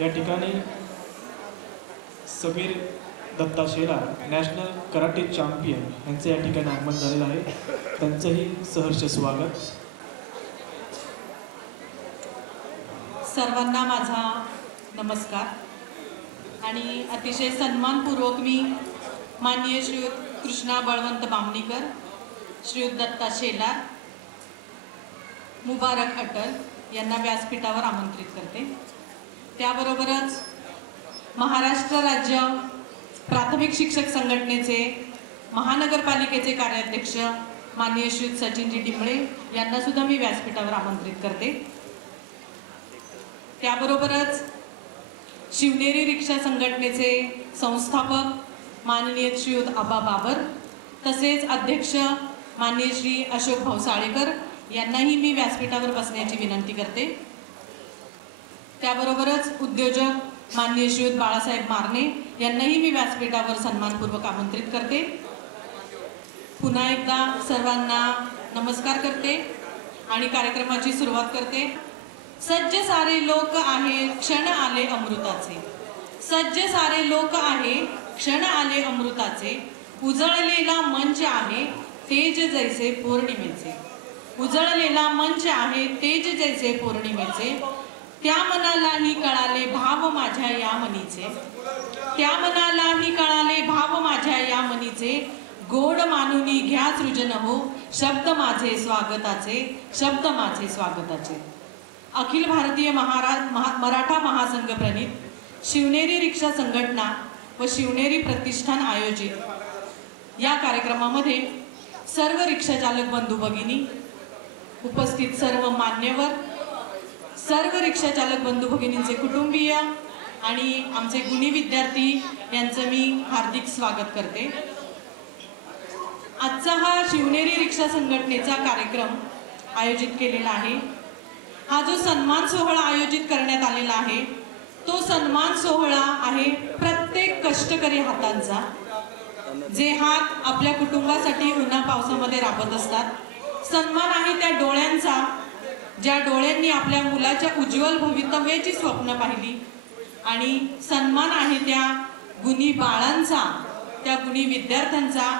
या ठिकाणी Sameer Datta Shelar national karate champion यांचे या ठिकाणी आगमन झालेलं आहे. त्यांचंही सहर्ष स्वागत. सर्वांना माझा नमस्कार आणि अतिशय सन्मानपूर्वक मी माननीय श्रीयुत कृष्णा बळवंत बामणीकर, श्रीयुत दत्ता शेलार, मुबारक अटल यांना व्यासपीठावर आमंत्रित करते. त्याबरोबरच महाराष्ट्र राज्य प्राथमिक शिक्षक संघटनेचे महानगरपालिकेचे कार्याध्यक्ष माननीय श्रीयुत सचिनजी डिंबळे यांना सुद्धा मी व्यासपीठावर आमंत्रित करते. त्याबरोबरच शिवनेरी रिक्षा संघटनेचे संस्थापक माननीय श्रीयुत आबा बाबर तसेच अध्यक्ष माननीय श्री अशोक भाऊ साळेकर यांनाही मी व्यासपीठावर बसण्याची विनंती करते. त्याबरोबरच उद्योजक माननीय श्रीयुत बाळासाहेब मारणे यांनाही मी व्यासपीठावर सन्मानपूर्वक आमंत्रित करते. पुन्हा एकदा सर्वांना नमस्कार करते आणि कार्यक्रमाची सुरुवात करते. सज्ज सारे लोक आहे क्षण आले अमृताचे, सज्ज सारे लोक आहे क्षण आले अमृताचे, उजळलेला मंच आहे तेज जैसे पौर्णिमेचे, उजळलेला मंच आहे तेज जैसे पौर्णिमेचे, त्या मनालाही कळाले भाव माझ्या या मनीचे, त्या मनालाही कळाले भाव माझ्या या मनीचे, गोड मानुनी घ्या सृजन हो शब्द माझे स्वागताचे, शब्द माझे स्वागताचे. अखिल भारतीय मराठा महासंघ प्रणित शिवनेरी रिक्षा संघटना व शिवनेरी प्रतिष्ठान आयोजित या कार्यक्रमामध्ये सर्व रिक्षा चालक बंधू भगिनी, उपस्थित सर्व मान्यवर, सर्व रिक्षा चालक बंधू भगिनींचे कुटुंबीय आणि आमचे गुणी विद्यार्थी यांचं मी हार्दिक स्वागत करते. आजचा हा शिवनेरी रिक्षा संघटनेचा कार्यक्रम आयोजित केलेला आहे. हा जो सन्मान सोहळा आयोजित करण्यात आलेला आहे तो सन्मान सोहळा आहे प्रत्येक कष्टकरी हातांचा, जे हात आपल्या कुटुंबासाठी उन्हा पावसामध्ये राबत असतात. सन्मान आहे त्या डोळ्यांचा, ज्या डोळ्यांनी आपल्या मुलाच्या उज्ज्वल भवितव्याची स्वप्न पाहिली. आणि सन्मान आहे त्या गुणी बाळांचा, त्या गुणी विद्यार्थ्यांचा,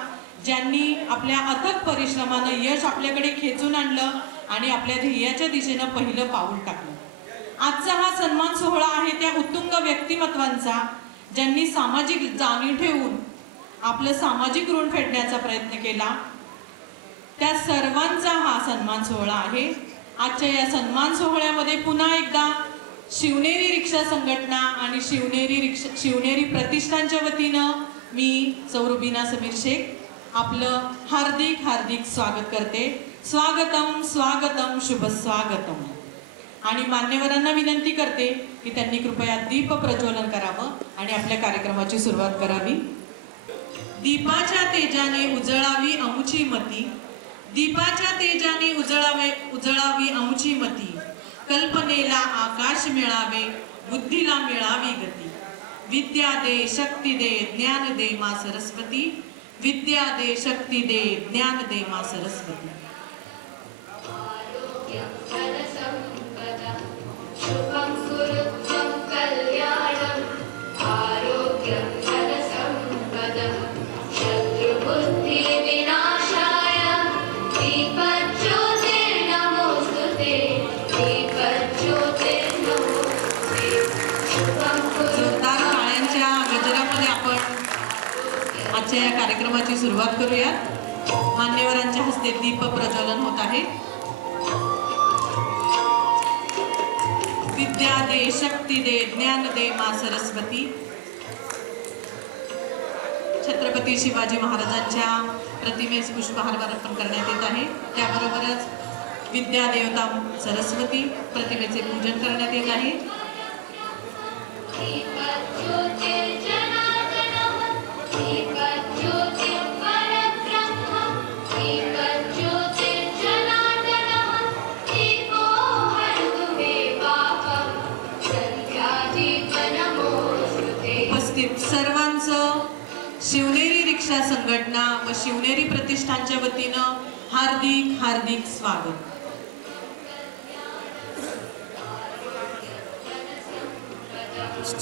ज्यांनी आपल्या अथक परिश्रमानं यश आपल्याकडे खेचून आणलं आणि आपल्या ध्येयाच्या दिशेनं पहिलं पाऊल टाकलं. आजचा हा सन्मान सोहळा आहे त्या उत्तुंग व्यक्तिमत्वांचा, ज्यांनी सामाजिक जाणीव ठेवून आपलं सामाजिक ऋण फेडण्याचा प्रयत्न केला. त्या सर्वांचा हा सन्मान सोहळा आहे. आजच्या या सन्मान सोहळ्यामध्ये पुन्हा एकदा शिवनेरी रिक्षा संघटना आणि शिवनेरी प्रतिष्ठानच्या वतीनं मी सौरभीना समीर शेख आपलं हार्दिक हार्दिक स्वागत करते. स्वागतम स्वागतम शुभ स्वागतम. आणि मान्यवरांना विनंती करते की त्यांनी कृपया दीप प्रज्वलन करावं आणि आपल्या कार्यक्रमाची सुरुवात करावी. दीपाच्या तेजाने उजळावी अमुची मती, दीपाच्या तेजाने उजळावी अमुची मती, कल्पनेला आकाश मिळावे बुद्धीला मिळावी गती, विद्या दे शक्ती दे ज्ञान दे मा सरस्वती, विद्या दे शक्ती दे ज्ञान दे मा सरस्वती. आजच्या या कार्यक्रमाची सुरुवात करूया. मान्यवरांच्या हस्ते दीप प्रज्वलन होत आहे. विद्या दे शक्ती दे ज्ञान दे मा सरस्वती. छत्रपती शिवाजी महाराजांच्या प्रतिमेस पुष्पहार अर्पण करण्यात येत आहे. त्याबरोबरच विद्या देवता सरस्वती प्रतिमेचे पूजन करण्यात येत आहे. उपस्थित सर्वांचं शिवनेरी रिक्षा संघटना व शिवनेरी प्रतिष्ठानच्या वतीनं हार्दिक हार्दिक स्वागत. माननीय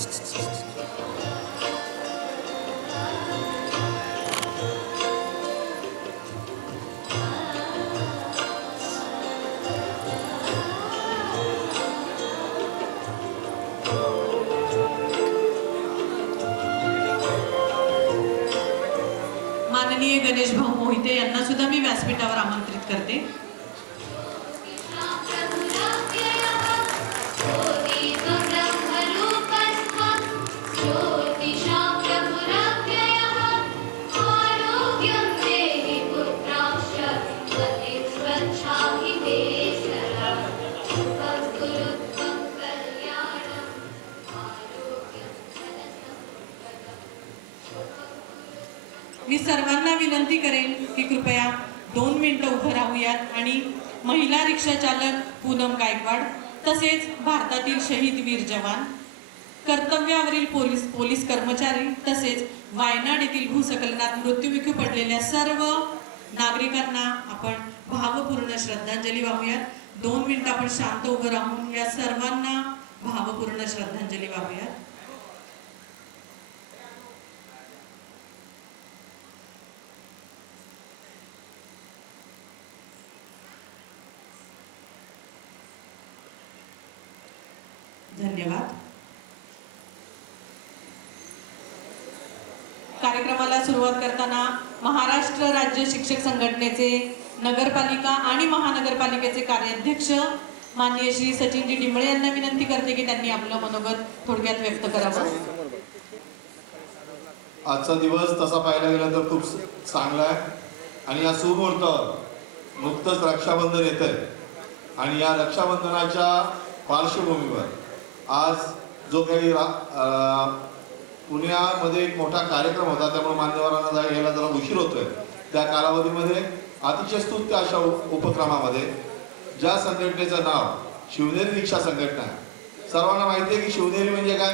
गणेश भाऊ मोहिते यांना सुद्धा मी व्यासपीठावर आमंत्रित करते. मी सर्वांना विनंती करेन की कृपया 2 मिनिटं उभं राहूयात आणि महिला रिक्षा चालक पूनम गायकवाड तसेच भारतातील शहीद वीर जवान, कर्तव्यावरील पोलीस कर्मचारी तसेच वायनाड येथील भूस्खलनात मृत्युमुखी पडलेल्या सर्व नागरिकांना आपण भावपूर्ण श्रद्धांजली वाहूयात. 2 मिनिटं आपण शांत उभं राहून या सर्वांना भावपूर्ण श्रद्धांजली वाहूयात. धन्यवाद. कार्यक्रमाला सुरुवात करताना महाराष्ट्र राज्य शिक्षक संघटनेचे नगरपालिका आणि महानगरपालिकेचे कार्याध्यक्ष माननीय श्री सचिनजी डिंबळे यांना विनंती करते की त्यांनी आपलं मनोगत थोडक्यात व्यक्त करावं. आजचा दिवस तसा पाहायला गेला तर खूप चांगला आहे आणि या सुमुहूर्तावर नुकतंच रक्षाबंधन येत आहे आणि या रक्षाबंधनाच्या पार्श्वभूमीवर आज जो काही पुण्यामध्ये एक मोठा कार्यक्रम होता त्यामुळे मान्यवरांना यायला जरा उशीर होतोय. त्या कालावधीमध्ये अतिशय स्तुत्य अशा उपक्रमामध्ये ज्या संघटनेचं नाव शिवनेरी रिक्षा संघटना आहे. सर्वांना माहिती आहे की शिवनेरी म्हणजे काय,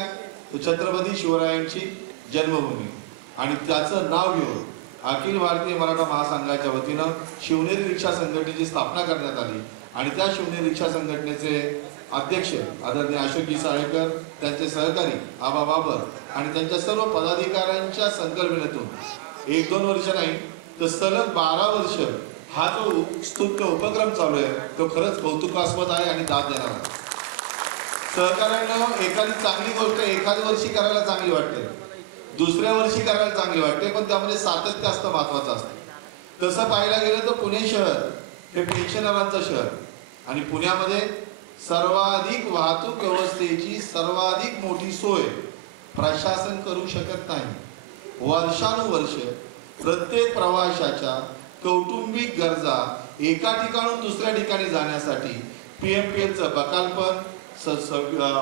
तर छत्रपती शिवरायांची जन्मभूमी आणि त्याचं नाव घेऊन अखिल भारतीय मराठा महासंघाच्या वतीनं शिवनेरी रिक्षा संघटनेची स्थापना करण्यात आली आणि त्या शिवनेरी रिक्षा संघटनेचे अध्यक्ष आदरणीय अशोकजी साळेकर, त्यांचे सहकारी आबा बाबर आणि त्यांच्या सर्व पदाधिकाऱ्यांच्या संकल्पनेतून 1-2 वर्ष नाही तर सलग 12 वर्ष हा जो स्तुत्य उपक्रम चालू आहे तो खरंच कौतुकास्पद आहे आणि दाद देणार आहे. सहकार्यानं एखादी चांगली गोष्ट एखाद्या वर्षी करायला चांगली वाटते, दुसऱ्या वर्षी करायला चांगली वाटते, पण त्यामध्ये सातत्य असतं महत्वाचं असतं. तसं पाहायला गेलं तर पुणे शहर हे पेन्शनरांचं शहर आणि पुण्यामध्ये सर्वाधिक वाहतूक व्यवस्थेची सर्वाधिक मोठी सोय प्रशासन करू शकत नाही. वर्षानुवर्ष प्रत्येक प्रवाशाच्या कौटुंबिक गरजा एका ठिकाणून दुसऱ्या ठिकाणी जाण्यासाठी PMPLचं बकालपण,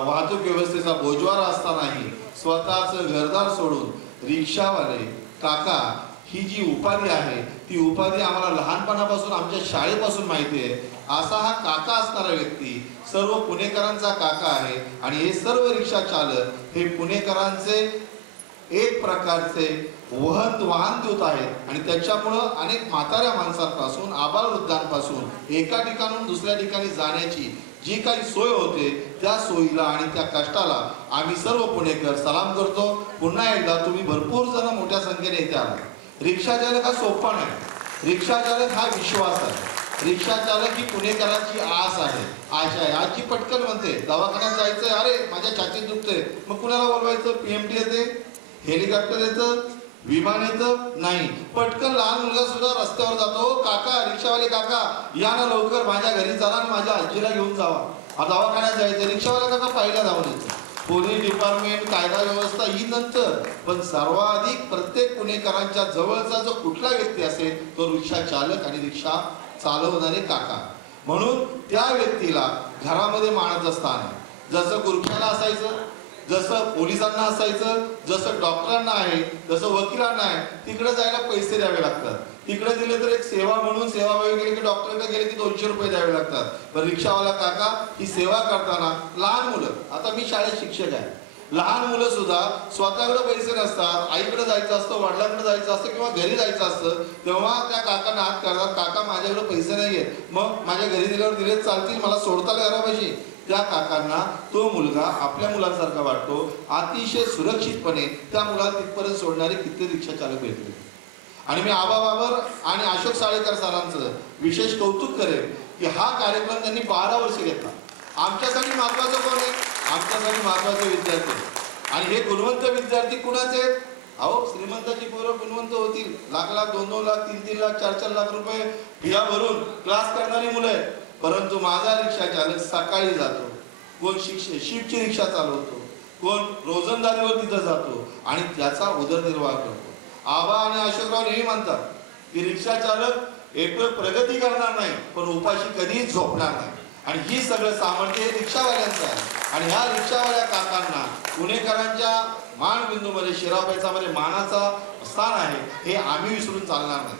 वाहतूक व्यवस्थेचा बोजवारा असतानाही स्वतःचं घरदार सोडून रिक्षावाले काका ही जी उपाधी आहे ती उपाधी आम्हाला लहानपणापासून आमच्या शाळेपासून माहिती आहे. असा हा काका असणारा व्यक्ती सर्व पुणेकरांचा काका आहे आणि हे सर्व रिक्षा चालक हे पुणेकरांचे एक प्रकारचे वाहनदूत आहेत आणि त्याच्यामुळं अनेक म्हाताऱ्या माणसांपासून आबालवृद्धांपासून एका ठिकाणून दुसऱ्या ठिकाणी जाण्याची जी काही सोय होते त्या सोयीला आणि त्या कष्टाला आम्ही सर्व पुणेकर सलाम करतो. पुन्हा एकदा तुम्ही भरपूर जण मोठ्या संख्येने इथे आला. रिक्षा चालक हा सोपा नाही, रिक्षा चालक हा विश्वास आहे. रिक्षा चालक ही पुणेकरांची आस आहे, आशा आहे. आजची पटकन म्हणते दवाखान्यात जायचंय, अरे माझ्या छातीत दुखते, मग कुणाला बोलवायचं? PMT येते, हेलिकॉप्टर येतं, विमान येतं नाही, पटकन लहान मुलगा सुद्धा रस्त्यावर जातो, काका रिक्षावाले काका या ना लवकर माझ्या घरी चला आणि माझ्या आजीला घेऊन जावा. दवाखान्यात जायचं, रिक्षावाला काका पहिला धावून येतं. पोलीस डिपार्टमेंट, कायदा व्यवस्था ही नंतर, पण सर्वाधिक प्रत्येक पुणेकरांच्या जवळचा जो कुठला व्यक्ती असेल तो रिक्षा चालक आणि रिक्षा चालवणारे काका. म्हणून त्या व्यक्तीला घरामध्ये मानाचं स्थान आहे. जसं गुरख्याला असायचं, जसं पोलिसांना असायचं, जसं डॉक्टरांना आहे, जसं वकिलांना आहे, तिकडे जायला पैसे द्यावे लागतात. तिकडे दिले तर एक सेवा म्हणून सेवाभावी गेले की डॉक्टरकडे गेले की 200 रुपये द्यावे लागतात. पण रिक्षावाला काका ही सेवा करताना लहान मुलं, आता मी शाळेत शिक्षक आहे, लहान मुलं सुद्धा स्वतःकडे पैसे नसतात, आईकडे जायचं असतं, वडिलांकडे जायचं असतं किंवा घरी जायचं असतं, तेव्हा त्या काकांना हात करतात, काका माझ्याकडे पैसे नाही आहेत, मग माझ्या घरी दिल्यावर दिलेच चालतील, मला सोडताल घरापाशी. त्या काकांना तो मुलगा आपल्या मुलांसारखा वाटतो. अतिशय सुरक्षितपणे त्या मुलाला तिथपर्यंत सोडणारे किती रिक्षा चालक भेटले. आणि मी आबा बाबर आणि अशोक साळेकर सरांचं विशेष कौतुक करेन की हा कार्यक्रम त्यांनी 12 वर्ष घेतला. आमच्यासाठी महत्वाचं कोण आहे? आमच्यासाठी महत्वाचे विद्यार्थी. आणि हे गुणवंत विद्यार्थी कुणाचे आहेत? अहो, श्रीमंताची पोरं गुणवंत होतील, लाख लाख 2-2 लाख 3-3 लाख 4-4 लाख रुपये फिया भरून क्लास करणारी मुलं आहेत. परंतु माझा रिक्षा चालक सकाळी जातो, कोण शिफ्टची रिक्षा चालवतो, कोण रोजंदारीवर तिथं जातो आणि त्याचा उदरनिर्वाह करतो. आबा आणि अशोकराव नेहमी म्हणतात की रिक्षा चालक एक प्रगती करणार नाही पण उपाशी कधीच झोपणार नाही. आणि ही सगळं सामर्थ्य हे रिक्षावाल्यांचं आहे. आणि ह्या रिक्षावाल्या काकांना पुणेकरांच्या मानबिंदूमध्ये शिरापैसामध्ये मानाचा स्थान आहे हे आम्ही विसरून चालणार नाही.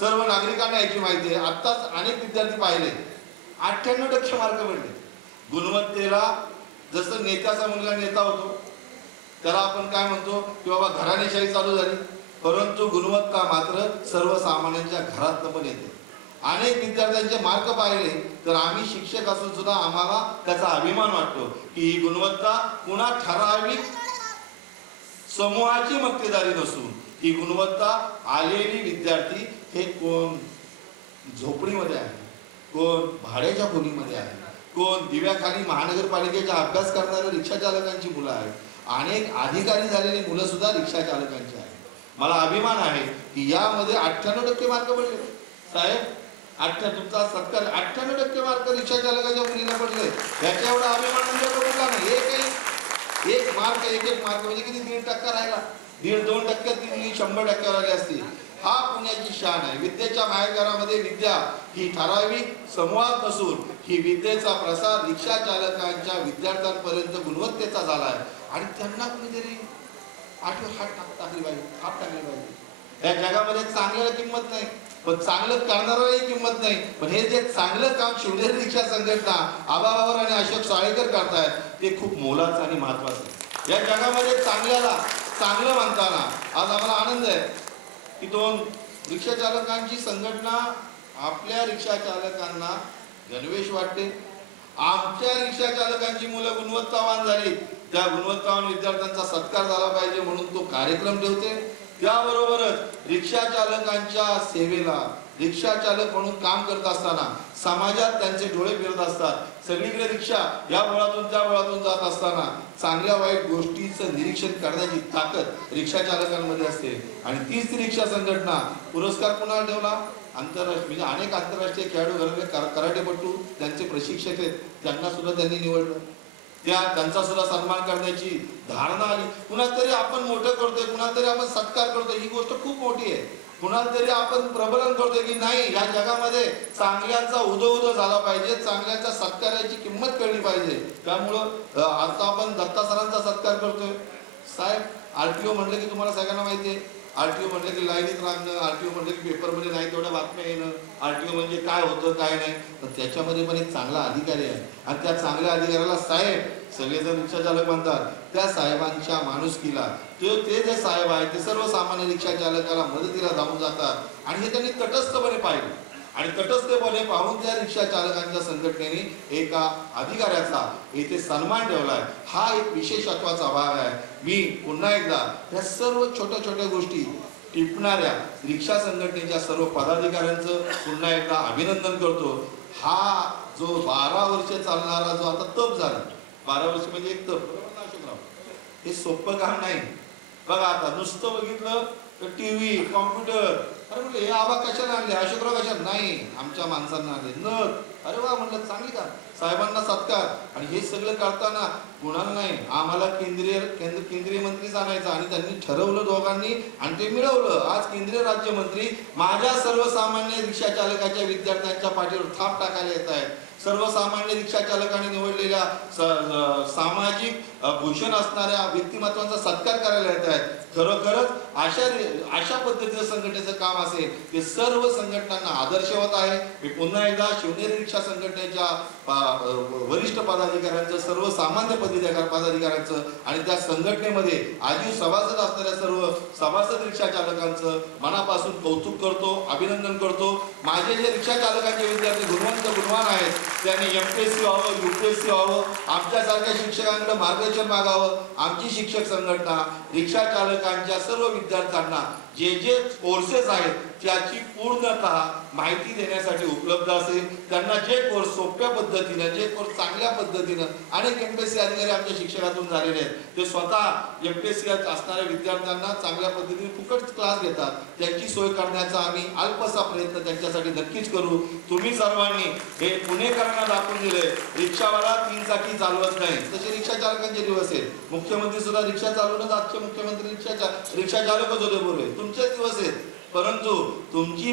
सर्व नागरिकांना याची माहिती आहे. आत्ताच अनेक विद्यार्थी पाहिले 98% मार्क मिळले. गुणवत्तेला जसं नेत्याचा मुलगा नेता होतो त्याला आपण काय म्हणतो की बाबा घराणेशाही चालू झाली, परंतु गुणवत्ता मात्र सर्वसामान्यांच्या घरातनं पण येते. अनेक विद्यार्थ्यांचे मार्क पाहिले तर आम्ही शिक्षक असून सुद्धा आम्हाला त्याचा अभिमान वाटतो की ही गुणवत्ता पुन्हा ठराविक समूहाची मक्तेदारी नसून ही गुणवत्ता आलेली विद्यार्थी हे कोण झोपडीमध्ये आहे, कोण भाड्याच्या खोलीमध्ये आहे, कोण दिव्याखाली महानगरपालिकेचा अभ्यास करणाऱ्या रिक्षा चालकांची मुलं आहेत. अनेक अधिकारी झालेली मुलं सुद्धा रिक्षा चालकांची आहेत. मला अभिमान आहे की यामध्ये 98% मार्क पडले. साहेब, तुमचा सत्कार 98% मार्क रिक्षा चालकाच्या मुलीला पडले. याच्या एवढा अभिमान म्हणजे कुठला नाही. एक मार्क म्हणजे किती 1.5% राहिला. 1.5-2% ती 100% आली असती. हा पुण्याची शान आहे. विद्येच्या माहेरघरामध्ये विद्या ही ठराविक समूहात नसून ही विद्येचा प्रसार रिक्षा चालकांच्या विद्यार्थ्यांपर्यंत गुणवत्तेचा झाला आहे. आणि त्यांना कुणीतरी हात टाकली पाहिजे. या जगामध्ये चांगल्याला किंमत नाही पण चांगलं करणाऱ्यालाही किंमत नाही. पण हे जे चांगलं काम शिवनेरी रिक्षा संघटना आबा बाबर आणि अशोक साळेकर करतायत ते खूप मोलाचं आणि महत्वाचं आहे. या जगामध्ये चांगल्याला चांगलं म्हणताना आज आम्हाला आनंद आहे की 2 रिक्षा चालकांची संघटना आपल्या रिक्षा चालकांना गणवेश वाटते. आमच्या रिक्षा चालकांची मुलं गुणवत्तावान झाली, त्या गुणवत्तावान विद्यार्थ्यांचा सत्कार झाला पाहिजे म्हणून तो कार्यक्रम ठेवते. त्याबरोबरच रिक्षा चालकांच्या सेवेला रिक्षा चालक म्हणून काम करत असताना समाजात त्यांचे डोळे फिरत असतात. सगळीकडे रिक्षा या बोळातून त्या बोळातून जात असताना चांगल्या वाईट गोष्टीचं निरीक्षण करण्याची ताकद रिक्षा चालकांमध्ये असते. आणि तीच रिक्षा संघटना पुरस्कार कुणाला ठेवला? आंतरराष्ट्रीय म्हणजे अनेक आंतरराष्ट्रीय खेळाडू घरातले कराटेपटू त्यांचे प्रशिक्षक आहेत त्यांना सुद्धा त्यांनी निवडलं. त्यांचा सुद्धा सन्मान करण्याची धारणा आली. कुणाला तरी आपण मोठं करतोय, कुणाला तरी आपण सत्कार करतोय, ही गोष्ट खूप मोठी आहे. कुणाला तरी आपण प्रबोधन करतोय की नाही या जगामध्ये चांगल्यांचा उदो झाला पाहिजे, चांगल्यांच्या सत्काराची किंमत कळली पाहिजे. त्यामुळं आता आपण दत्ता सरांचा सत्कार करतोय. साहेब, RTO म्हटलं की तुम्हाला सगळ्यांना माहिती आहे, RTO म्हटलं की लाईनीत राहणं, RTO म्हटलं की पेपरमध्ये नाही तेवढ्या बातम्या येणं, RTO म्हणजे काय होतं काय नाही. पण त्याच्यामध्ये पण एक चांगला अधिकारी आहे आणि त्या चांगल्या अधिकाऱ्याला साहेब सगळेजण रिक्षा चालक म्हणतात. त्या साहेबांच्या माणुसकीला ते जे साहेब आहेत ते सर्वसामान्य रिक्षा चालकाला मदतीला धावून जातात आणि हे त्यांनी तटस्थपणे पाहिलं. आणि तटस्थपणे पाहून त्या रिक्षा चालकांच्या संघटनेने एका अधिकाऱ्याचा येथे सन्मान ठेवलाय. हा एक विशेषत्वाचा भाग आहे. मी पुन्हा एकदा या सर्व छोट्या छोट्या गोष्टी टिपणाऱ्या रिक्षा संघटनेच्या सर्व पदाधिकाऱ्यांचं पुन्हा एकदा अभिनंदन करतो. हा जो 12 वर्ष चालणारा जो आता तप झाला, 12 वर्ष म्हणजे एक तप, हे सोपं काम नाही. बघा आता नुसतं बघितलं तर टीव्ही, कॉम्प्युटर, अरे म्हटलं हे आबा कशाला आणले, अशोकराव कशाला, नाही आमच्या माणसांना आणले. नग, अरे वा म्हटलं चांगली का, साहेबांना सत्कार. आणि हे सगळं करताना कुणाला नाही, आम्हाला केंद्रीय मंत्रीच आणायचा आणि त्यांनी ठरवलं दोघांनी आणि ते मिळवलं. आज केंद्रीय राज्यमंत्री माझ्या सर्वसामान्य रिक्षा चालकाच्या विद्यार्थ्यांच्या पाठीवर थाप टाकायला येत आहेत. सर्वसामान्य रिक्षा चालकांनी निवडलेल्या सामाजिक भूषण असणाऱ्या व्यक्तिमत्वांचा सत्कार करायला येत आहेत. खरोखरच अशा पद्धतीचं संघटनेचं काम असेल ते सर्व संघटनांना आदर्शवत आहे. मी पुन्हा एकदा शिवनेरी रिक्षा संघटनेच्या वरिष्ठ पदाधिकाऱ्यांचं, सर्वसामान्य पदाधिकाऱ्यांचं आणि त्या संघटनेमध्ये आजीव सभासद असणाऱ्या सर्व सभासद रिक्षा चालकांचं मनापासून कौतुक करतो, अभिनंदन करतो. माझे जे रिक्षा चालकांचे विद्यार्थी गुणवान आहेत त्यांनी MPSC व्हावं, UPSC व्हावं, आमच्यासारख्या शिक्षकांकडे मार्गदर्शन मागावं. आमची शिक्षक संघटना रिक्षा चालकांच्या सर्व विद्यार्थ्यांना जे जे कोर्सेस आहेत त्याची पूर्णतः माहिती देण्यासाठी उपलब्ध असेल. त्यांना जे कोर्स सोप्या पद्धतीनं, जे कोर्स चांगल्या पद्धतीनं, अनेक MPSC अधिकारी आमच्या शिक्षकातून झालेले आहेत, ते स्वतः MPSC असणाऱ्या विद्यार्थ्यांना चांगल्या पद्धतीने फुकट क्लास घेतात. त्यांची सोय करण्याचा आम्ही अल्पसा प्रयत्न त्यांच्यासाठी नक्कीच करू. तुम्ही सर्वांनी हे पुणेकरांना दाखवून दिले, रिक्षावाला 3 चाकी चालवत नाही, तसे रिक्षा चालकांचे दिवस आहेत. मुख्यमंत्री सुद्धा रिक्षा चालवूनच आजचे मुख्यमंत्री रिक्षा चालकच होते पूर्वी, तुमचेच दिवस आहेत. परंतु तुमची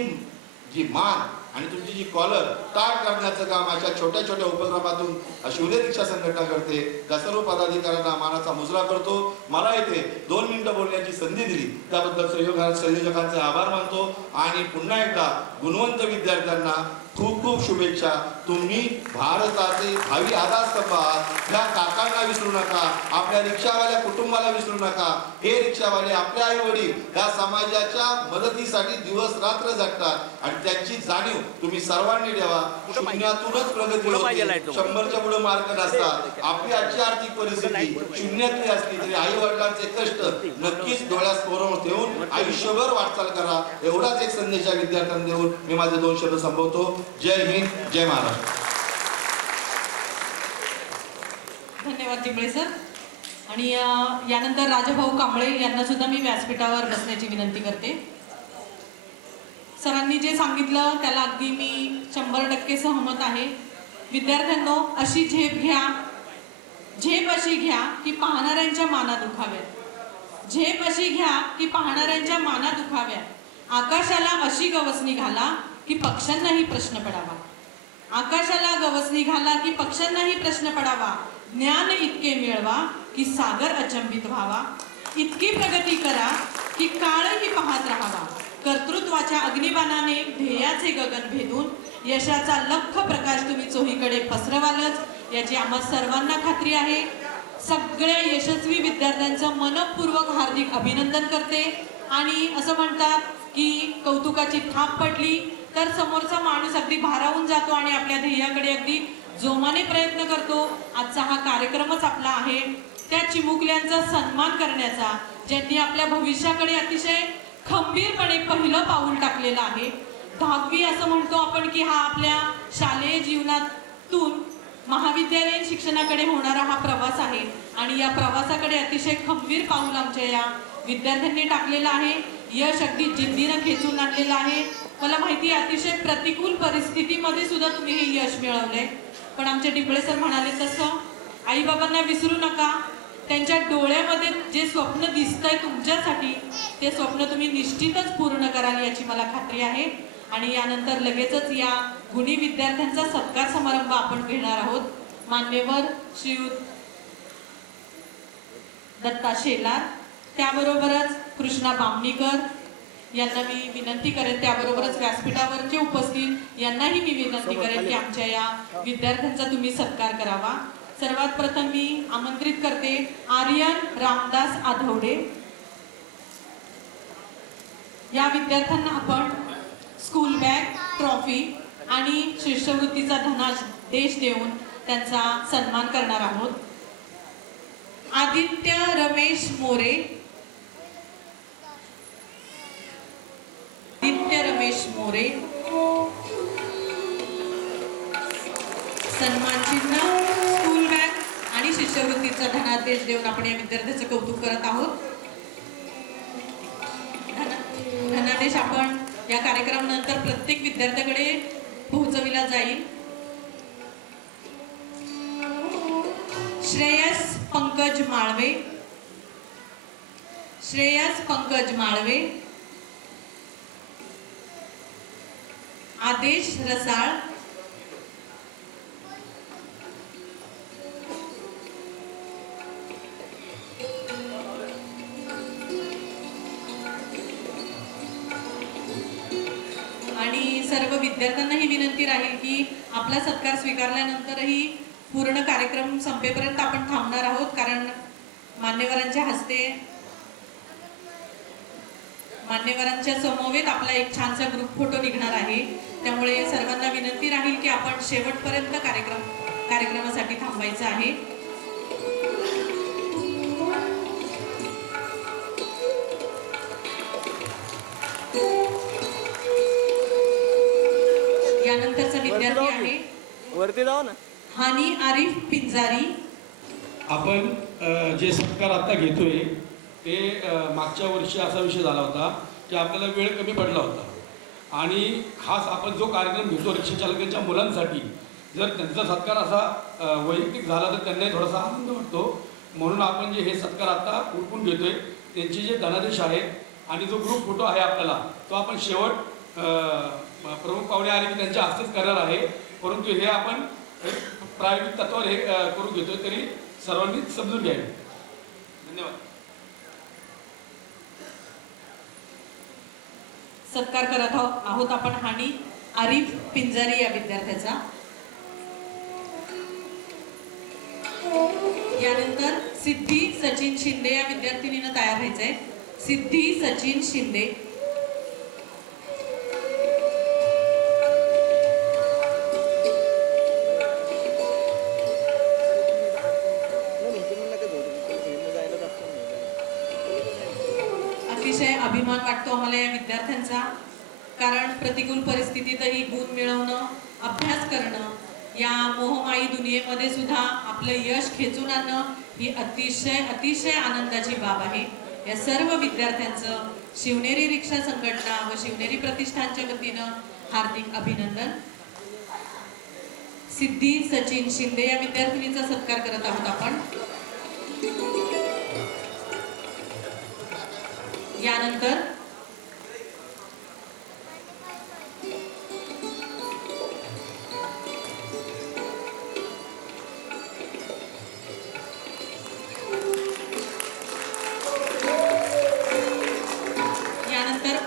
जी मान आणि तुमची जी कॉलर ताट करण्याचं काम अशा छोट्या छोट्या उपक्रमातून शिवने रिक्षा संघटना करते. त्या सर्व पदाधिकाऱ्यांना मानाचा मुजरा करतो. मला इथे 2 मिनिटं बोलण्याची संधी दिली त्याबद्दल संयोजकांचे आभार मानतो आणि पुन्हा एकदा गुणवंत विद्यार्थ्यांना खूप खूप शुभेच्छा. तुम्ही भारताचे भावी आधारस्तंभ आहात. ह्या काकांना विसरू नका, आपल्या रिक्षावाल्या कुटुंबाला विसरू नका. हे रिक्षावाले आपले आई वडील या समाजाच्या मदतीसाठी दिवस रात्र जगतात आणि त्यांची जाणीव तुम्ही सर्वांनी ठेवा. शून्यातूनच प्रगती होते, 100च्या पुढे मार्क नसतात. आपली आजची आर्थिक परिस्थिती शून्यातली असली तरी आई वडिलांचे कष्ट नक्कीच डोळ्यासमोर ठेवून आयुष्यभर वाटचाल करा. एवढाच एक संदेश या विद्यार्थ्यांना देऊन मी माझे 2 शब्द संपवतो. जय हिंद, जय महाराष्ट्र. धन्यवाद जिंगळे सर. आणि यानंतर राजाभाऊ कांबळे यांना सुद्धा मी व्यासपीठावर बसण्याची विनंती करते. सरांनी जे सांगितलं त्याला अगदी मी 100% सहमत आहे. विद्यार्थ्यांनो, अशी झेप घ्या, झेप अशी घ्या की पाहणाऱ्यांच्या माना दुखाव्यात. झेप अशी घ्या की पाहणाऱ्यांच्या माना दुखाव्यात. आकाशाला अशी गवसणी घाला की पक्ष्यांनाही प्रश्न पडावा. आकाशाला गवसणी घाला की पक्ष्यांनाही प्रश्न पडावा. ज्ञान इतके मिळवा की सागर अचंबित व्हावा. इतकी प्रगती करा की काळही पाहत राहावा. कर्तृत्वाच्या अग्निबाणाने ध्येयाचे गगन भेदून यशाचा लख प्रकाश तुम्ही चोहीकडे पसरवालच याची आम्हा सर्वांना खात्री आहे. सगळ्या यशस्वी विद्यार्थ्यांचं मनपूर्वक हार्दिक अभिनंदन करते. आणि असं म्हणतात की कौतुकाची थाप पडली तर समोरचा माणूस अगदी भारावून जातो आणि आपल्या ध्येयाकडे अगदी जोमाने प्रयत्न करतो. आजचा हा कार्यक्रमच आपला आहे त्या चिमुकल्यांचा सन्मान करण्याचा, ज्यांनी आपल्या भविष्याकडे अतिशय खंबीरपणे पहिलं पाऊल टाकलेलं आहे. 10वी असं म्हणतो आपण की हा आपल्या शालेय जीवनातून महाविद्यालयीन शिक्षणाकडे होणारा हा प्रवास आहे आणि या प्रवासाकडे अतिशय खंबीर पाऊल आमच्या या विद्यार्थ्यांनी टाकलेलं आहे. यश अगदी जिद्दीनं खेचून आणलेलं आहे. मला माहिती आहे अतिशय प्रतिकूल परिस्थितीमध्ये सुद्धा तुम्ही हे यश मिळवलंय. पण आमचे डिपळे सर म्हणाले तसं आई बाबांना विसरू नका. त्यांच्या डोळ्यामध्ये जे स्वप्न दिसतंय तुमच्यासाठी ते स्वप्न तुम्ही निश्चितच पूर्ण कराल याची मला खात्री आहे. आणि यानंतर लगेचच या गुणी विद्यार्थ्यांचा सत्कार समारंभ आपण घेणार आहोत. मान्यवर श्रीयुत दत्ता शेलार, त्याबरोबरच कृष्णा बामणीकर यांना मी विनंती करेन, त्याबरोबरच व्यासपीठावरचे उपस्थित यांनाही मी विनंती करेन की आमच्या या विद्यार्थ्यांचा तुम्ही सत्कार करावा. सर्वात प्रथम मी आमंत्रित करते आर्यन रामदास आधवडे. या विद्यार्थ्यांना आपण स्कूल बॅग, ट्रॉफी आणि शिष्यवृत्तीचा धनादेश देऊन त्यांचा सन्मान करणार आहोत. आदित्य रमेश मोरे, सन्मान चिन्ह, स्कूल बॅग आणि शिष्यवृत्तीचा धनादेश देऊन आपण या विद्यार्थ्याचं कौतुक करत आहोत. धनादेश आपण या कार्यक्रमानंतर प्रत्येक विद्यार्थ्याकडे पोहोचविला जाईल. श्रेयस पंकज माळवे, आदेश रसाळ, आणि सर्व विद्यार्थ्यांना ही विनंती राहील की आपला सत्कार स्वीकारल्यानंतरही पूर्ण कार्यक्रम संपेपर्यंत आपण थांबणार आहोत, कारण मान्यवरांच्या समवेत आपला एक छानसा ग्रुप फोटो निघणार आहे. त्यामुळे सर्वांना विनंती राहील की आपण शेवटपर्यंत कार्यक्रमासाठी थांबायचं आहे. यानंतरचा विद्यार्थी आहे वरती जाऊ ना. हानी आरिफ पिंजारी. आपण जे सत्कार आता घेतोय ते मागच्या वर्षी असा विषय झाला होता की आपल्याला वेळ कमी पडला होता आणि खास आपण जो कार्यक्रम घेतो रिक्षाचालकांच्या मुलांसाठी जर त्यांचा सत्कार असा वैयक्तिक झाला तर त्यांनाही थोडासा आनंद वाटतो. म्हणून आपण जे हे सत्कार आता उरकून घेतोय त्यांचे जे धनादेश आहेत आणि जो ग्रुप फोटो आहे आपल्याला तो आपण शेवट प्रमुख पाहुणे आले की त्यांच्या हस्तेच करणार आहे. परंतु हे आपण प्रायोगिक तत्वावर हे करून घेतोय तरी सर्वांनी समजून घ्यावे. धन्यवाद. सत्कार करत आहोत आपण हानी आरिफ पिंजारी या विद्यार्थ्याचा. यानंतर सिद्धी सचिन शिंदे या विद्यार्थिनीनं तयार व्हायचंय. सिद्धी सचिन शिंदे. अतिशय अभिमान वाटतो आम्हाला या विद्यार्थ्यांचा, कारण प्रतिकूल परिस्थितीतही गुण मिळवणं, अभ्यास करणं, या मोहमायी दुनियेमध्ये सुद्धा आपलं यश खेचून आणणं ही अतिशय आनंदाची बाब आहे. या सर्व विद्यार्थ्यांचं शिवनेरी रिक्षा संघटना व शिवनेरी प्रतिष्ठानच्या वतीनं हार्दिक अभिनंदन. सिद्धी सचिन शिंदे या विद्यार्थिनीचा सत्कार करत आहोत आपण. यानंतर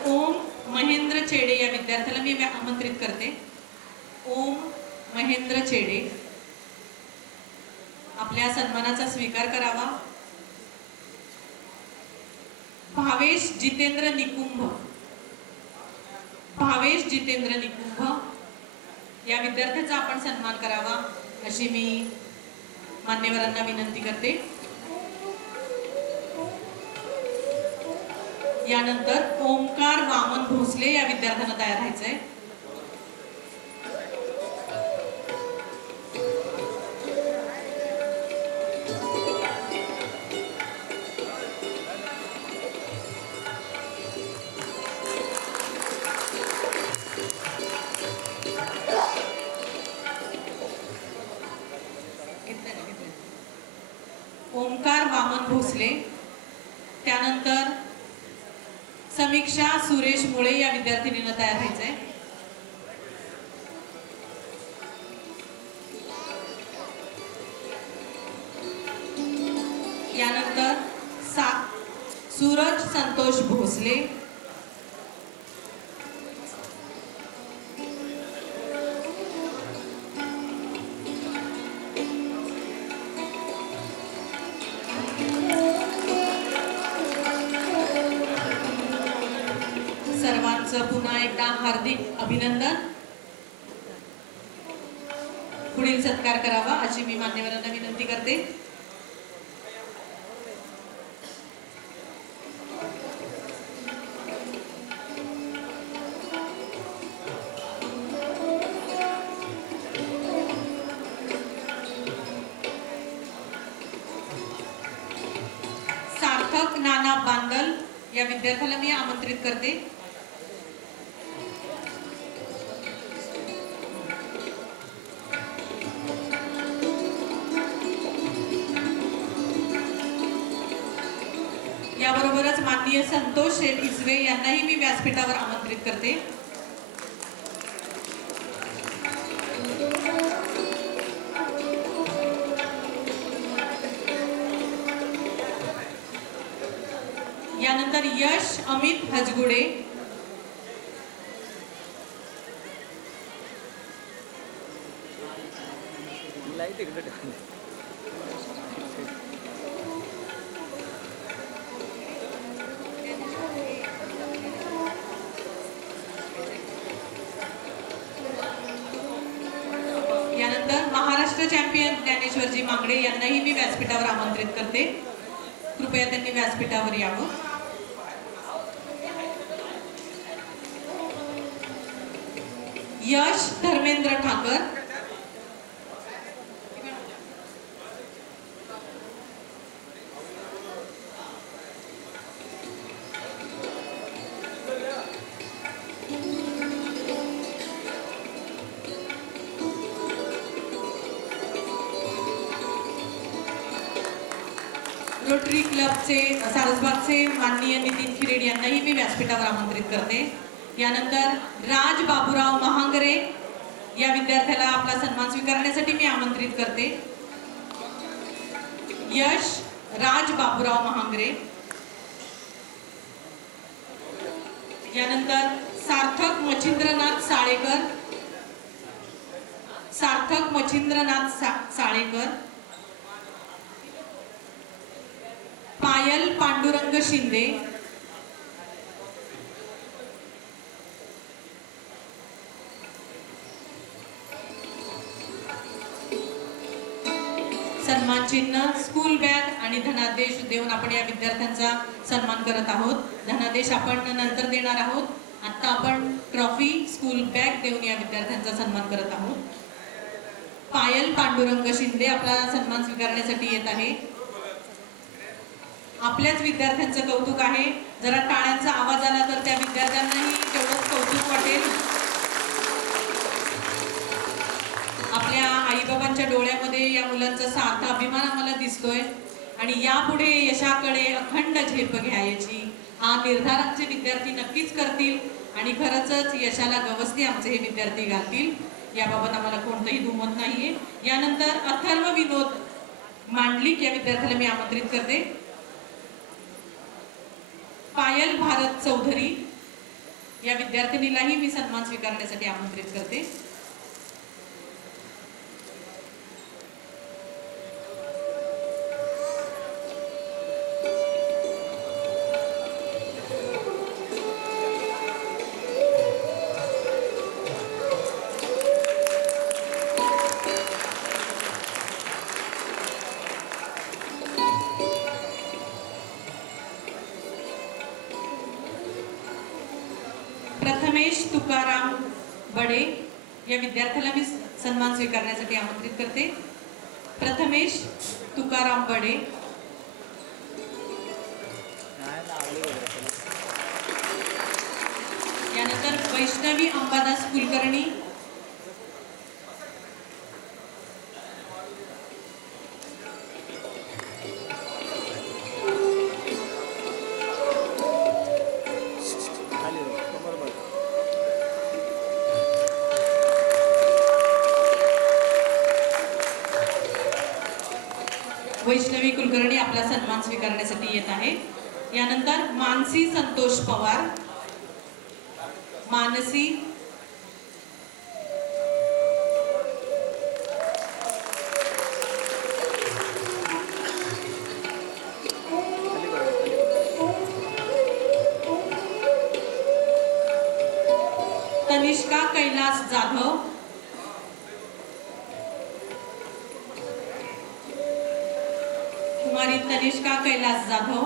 ओम महेंद्र चेडे या विद्यार्थ्याला मी आमंत्रित करते. ओम महेंद्र चेडे आपल्या सन्मानाचा स्वीकार करावा. भावेश जितेंद्र निकुंभ. भावेश जितेंद्र निकुंभ या विद्यार्थ्याचा आपण सन्मान करावा अशी मी मान्यवरांना विनंती करते. यानंतर ओमकार वामन भोसले या विद्यार्थ्यांना तयार व्हायचंय. ओमकार वामन भोसले. त्यानंतर समीक्षा सुरेश मुळे या विद्यार्थिनीनं तयार व्हायचंय. यानंतर सूरज संतोष भोसले. सर्वांचं पुन्हा एकदा हार्दिक अभिनंदन. पुढील सत्कार करावा अशी मी मान्यवरांना विनंती करते. सार्थक नाना बांदल या विद्यार्थ्याला मी आमंत्रित करते. याबरोबरच माननीय संतोष शेठ इसवे यांनाही मी व्यासपीठावर आमंत्रित करते. यानंतर यश अमित हजगुडे. महाराष्ट्र चॅम्पियन ज्ञानेश्वरजी मांगडे यांनाही मी व्यासपीठावर आमंत्रित करते. कृपया त्यांनी व्यासपीठावर यावं. यश धर्मेंद्र ठाकर, रोटरी क्लबचे सारसबागचे माननीय नितीन खिरेड यांनाही मी व्यासपीठावर आमंत्रित करते. यानंतर राज बाबूराव महांगरे या विद्यार्थ्याला आपला सन्मान स्वीकारण्यासाठी मी आमंत्रित करते. यश राज बाबूराव महांगरे. यानंतर सार्थक मच्छिंद्रनाथ साळेकर, सार्थक मच्छिंद्रनाथ साळेकर. पायल पांडुरंग शिंदे, सन्मान चिन्ह, स्कूल बॅग आणि धनादेश देऊन आपण या विद्यार्थ्यांचा सन्मान करत आहोत. धनादेश आपण नंतर देणार आहोत. आता आपण ट्रॉफी, स्कूल बॅग देऊन या विद्यार्थ्यांचा सन्मान करत आहोत. पायल पांडुरंग शिंदे आपला सन्मान स्वीकारण्यासाठी येत आहे. आपल्याच विद्यार्थ्यांचं कौतुक आहे. जरा टाळ्यांचा आवाज आला तर त्या विद्यार्थ्यांनाही तेवढंच कौतुक वाटेल. आपल्या आईबाबांच्या डोळ्यामध्ये या मुलांचा सार्थ अभिमान आम्हाला दिसतोय आणि यापुढे यशाकडे अखंड झेप घ्यायची हा निर्धार आमचे विद्यार्थी नक्कीच करतील आणि खरंच यशाला गवसणी आमचे हे विद्यार्थी घालतील. याबाबत आम्हाला कोणतंही दुमत नाहीये. यानंतर अथर्व विनोद मांडलिक या विद्यार्थ्याला मी आमंत्रित करते. पायल भारत चौधरी या विद्यार्थिनीलाही मी सन्मान स्वीकारण्यासाठी आमंत्रित करते. प्रथमेश तुकाराम बडे या विद्यार्थ्याला मी सन्मान स्वीकारण्यासाठी आमंत्रित करते. प्रथमेश तुकाराम बडे. यानंतर वैष्णवी अंबादास कुलकर्णी. वैष्णवी कुलकर्णी आपला सन्मान स्वीकारण्यासाठी येत आहे. यानंतर मानसी संतोष पवार. मानसी. तनिष्का कैलास जाधव. कुमारी तनिष्का कैलास जाधव.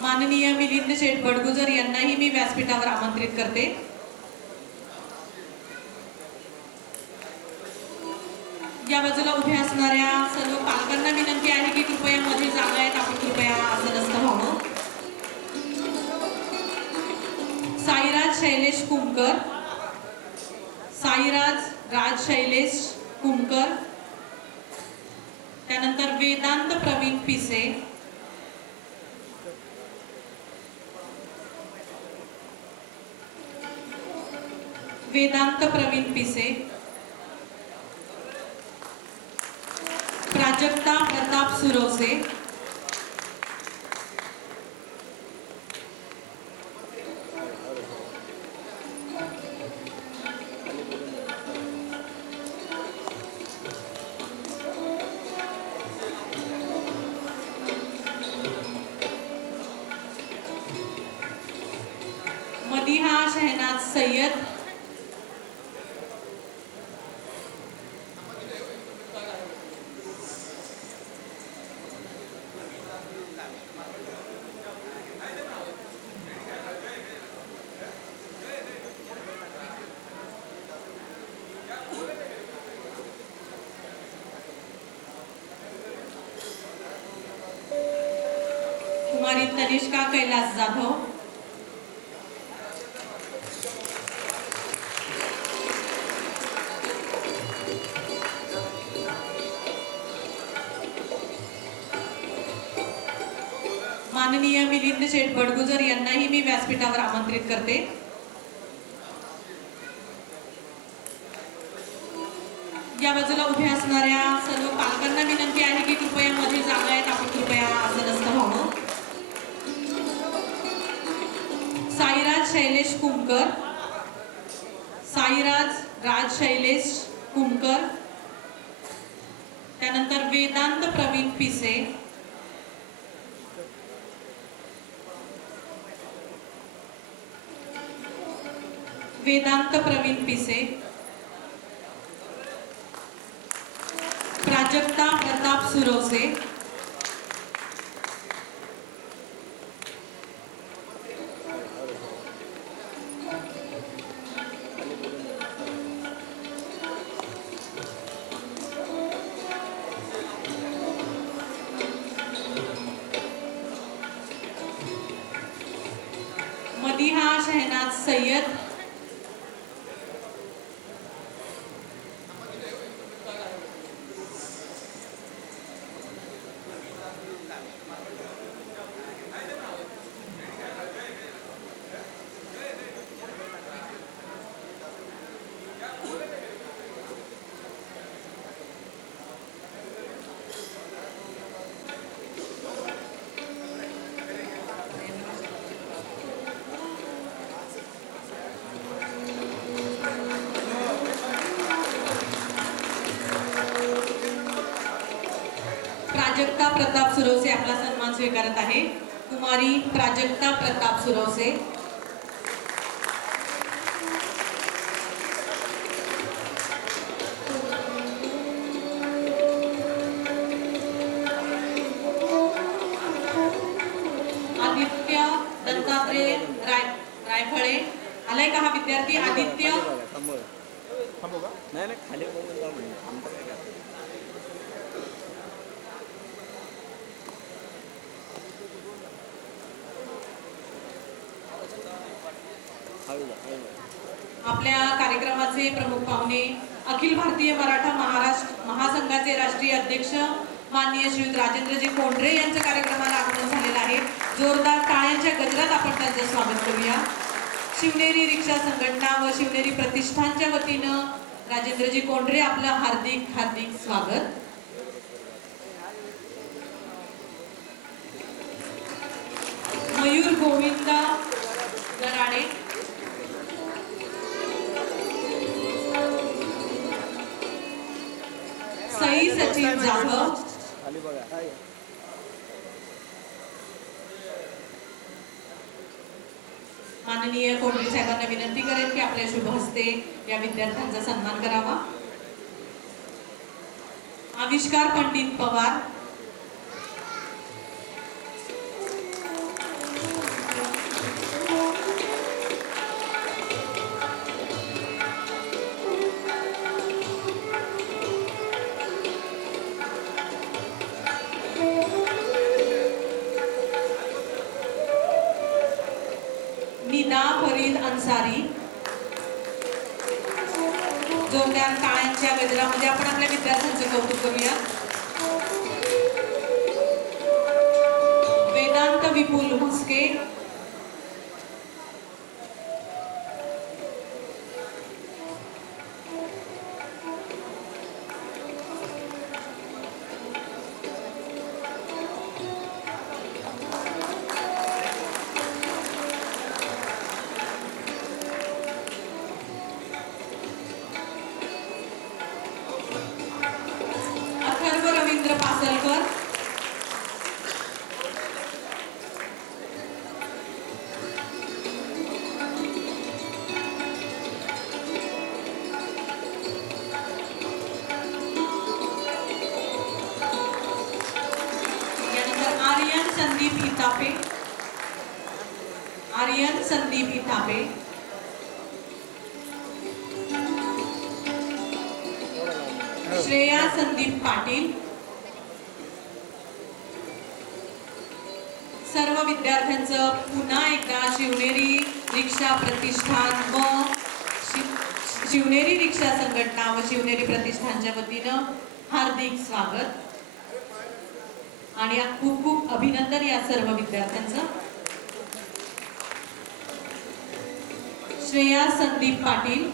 माननीय मिलिंद शेठ बडगुजर यांनाही मी व्यासपीठावर आमंत्रित करते. या बाजूला उभ्या असणाऱ्या सर्व पालकांना विनंती आहे की कृपया मध्ये जागा आहेत, आपण कृपया आसनस्थ व्हावं. साईराज शैलेश कुमकर. साईराज राज शैलेश कुमकर. त्यानंतर वेदांत प्रवीण पिसे. वेदांत प्रवीण पिसे. प्राजक्ता प्रताप सुरवसे. शहनाज सय्यद, कुमारी तनिष्का कैलास जाधव, माननीय मिलिंद शेठ बडगुजर यांनाही मी व्यासपीठावर आमंत्रित करते. या बाजूला उभ्या असणाऱ्या सर्व पालकांना विनंती आहे की कृपया मध्ये जागा आहेत, आपण कृपया आसनस्थ व्हावं. साईराज शैलेश कुमकर, साईराज राज शैलेश कुमकर, त्यानंतर वेदांत प्रवीण पिसे, वेदांत प्रवीण पिसे, प्राजक्ता प्रताप सुरवसे, मदिहा शहनाज सय्यद, प्राजक्ता प्रताप सुरवसे आपला सन्मान स्वीकारत आहे. कुमारी प्राजक्ता प्रताप सुरवसे, आदित्य दत्तात्रेय रायफळे, आलाय का हा विद्यार्थी? आदित्य आपल्या कार्यक्रमाचे प्रमुख पाहुणे अखिल भारतीय मराठा महाराष्ट्र महासंघाचे राष्ट्रीय अध्यक्ष माननीय श्री राजेंद्रजी कोंढरे यांचं कार्यक्रमाला आगमन झालेलं आहे. जोरदार टाळ्यांच्या गजरात आपण त्यांचं स्वागत करूया. शिवनेरी रिक्षा संघटना व शिवनेरी प्रतिष्ठानच्या वतीनं राजेंद्रजी कोंढरे आपलं हार्दिक हार्दिक स्वागत. मयूर गोविंद गराडे, सई सचिन जाधव, माननीय कोंढरे साहेबांना विनंती करेन की आपल्या शुभ हस्ते या विद्यार्थ्यांचा सन्मान करावा. आविष्कार पंडित पवार, निदा फरीद अन्सारी. जोरदार टाळ्यांच्या गजरामध्ये आपण आपल्या विद्यार्थ्यांचं कौतुक करूया. वेदांत विपुल म्हस्के, पासलकर, संदीप इतापे, आर्यन संदीप इतापे, श्रेया संदीप पाटील. सर्व विद्यार्थ्यांचं पुन्हा एकदा शिवनेरी रिक्षा प्रतिष्ठान व शिवनेरी रिक्षा संघटना व शिवनेरी प्रतिष्ठानच्या वतीनं हार्दिक स्वागत आणि खूप खूप अभिनंदन या सर्व विद्यार्थ्यांचं. श्रेया संदीप पाटील,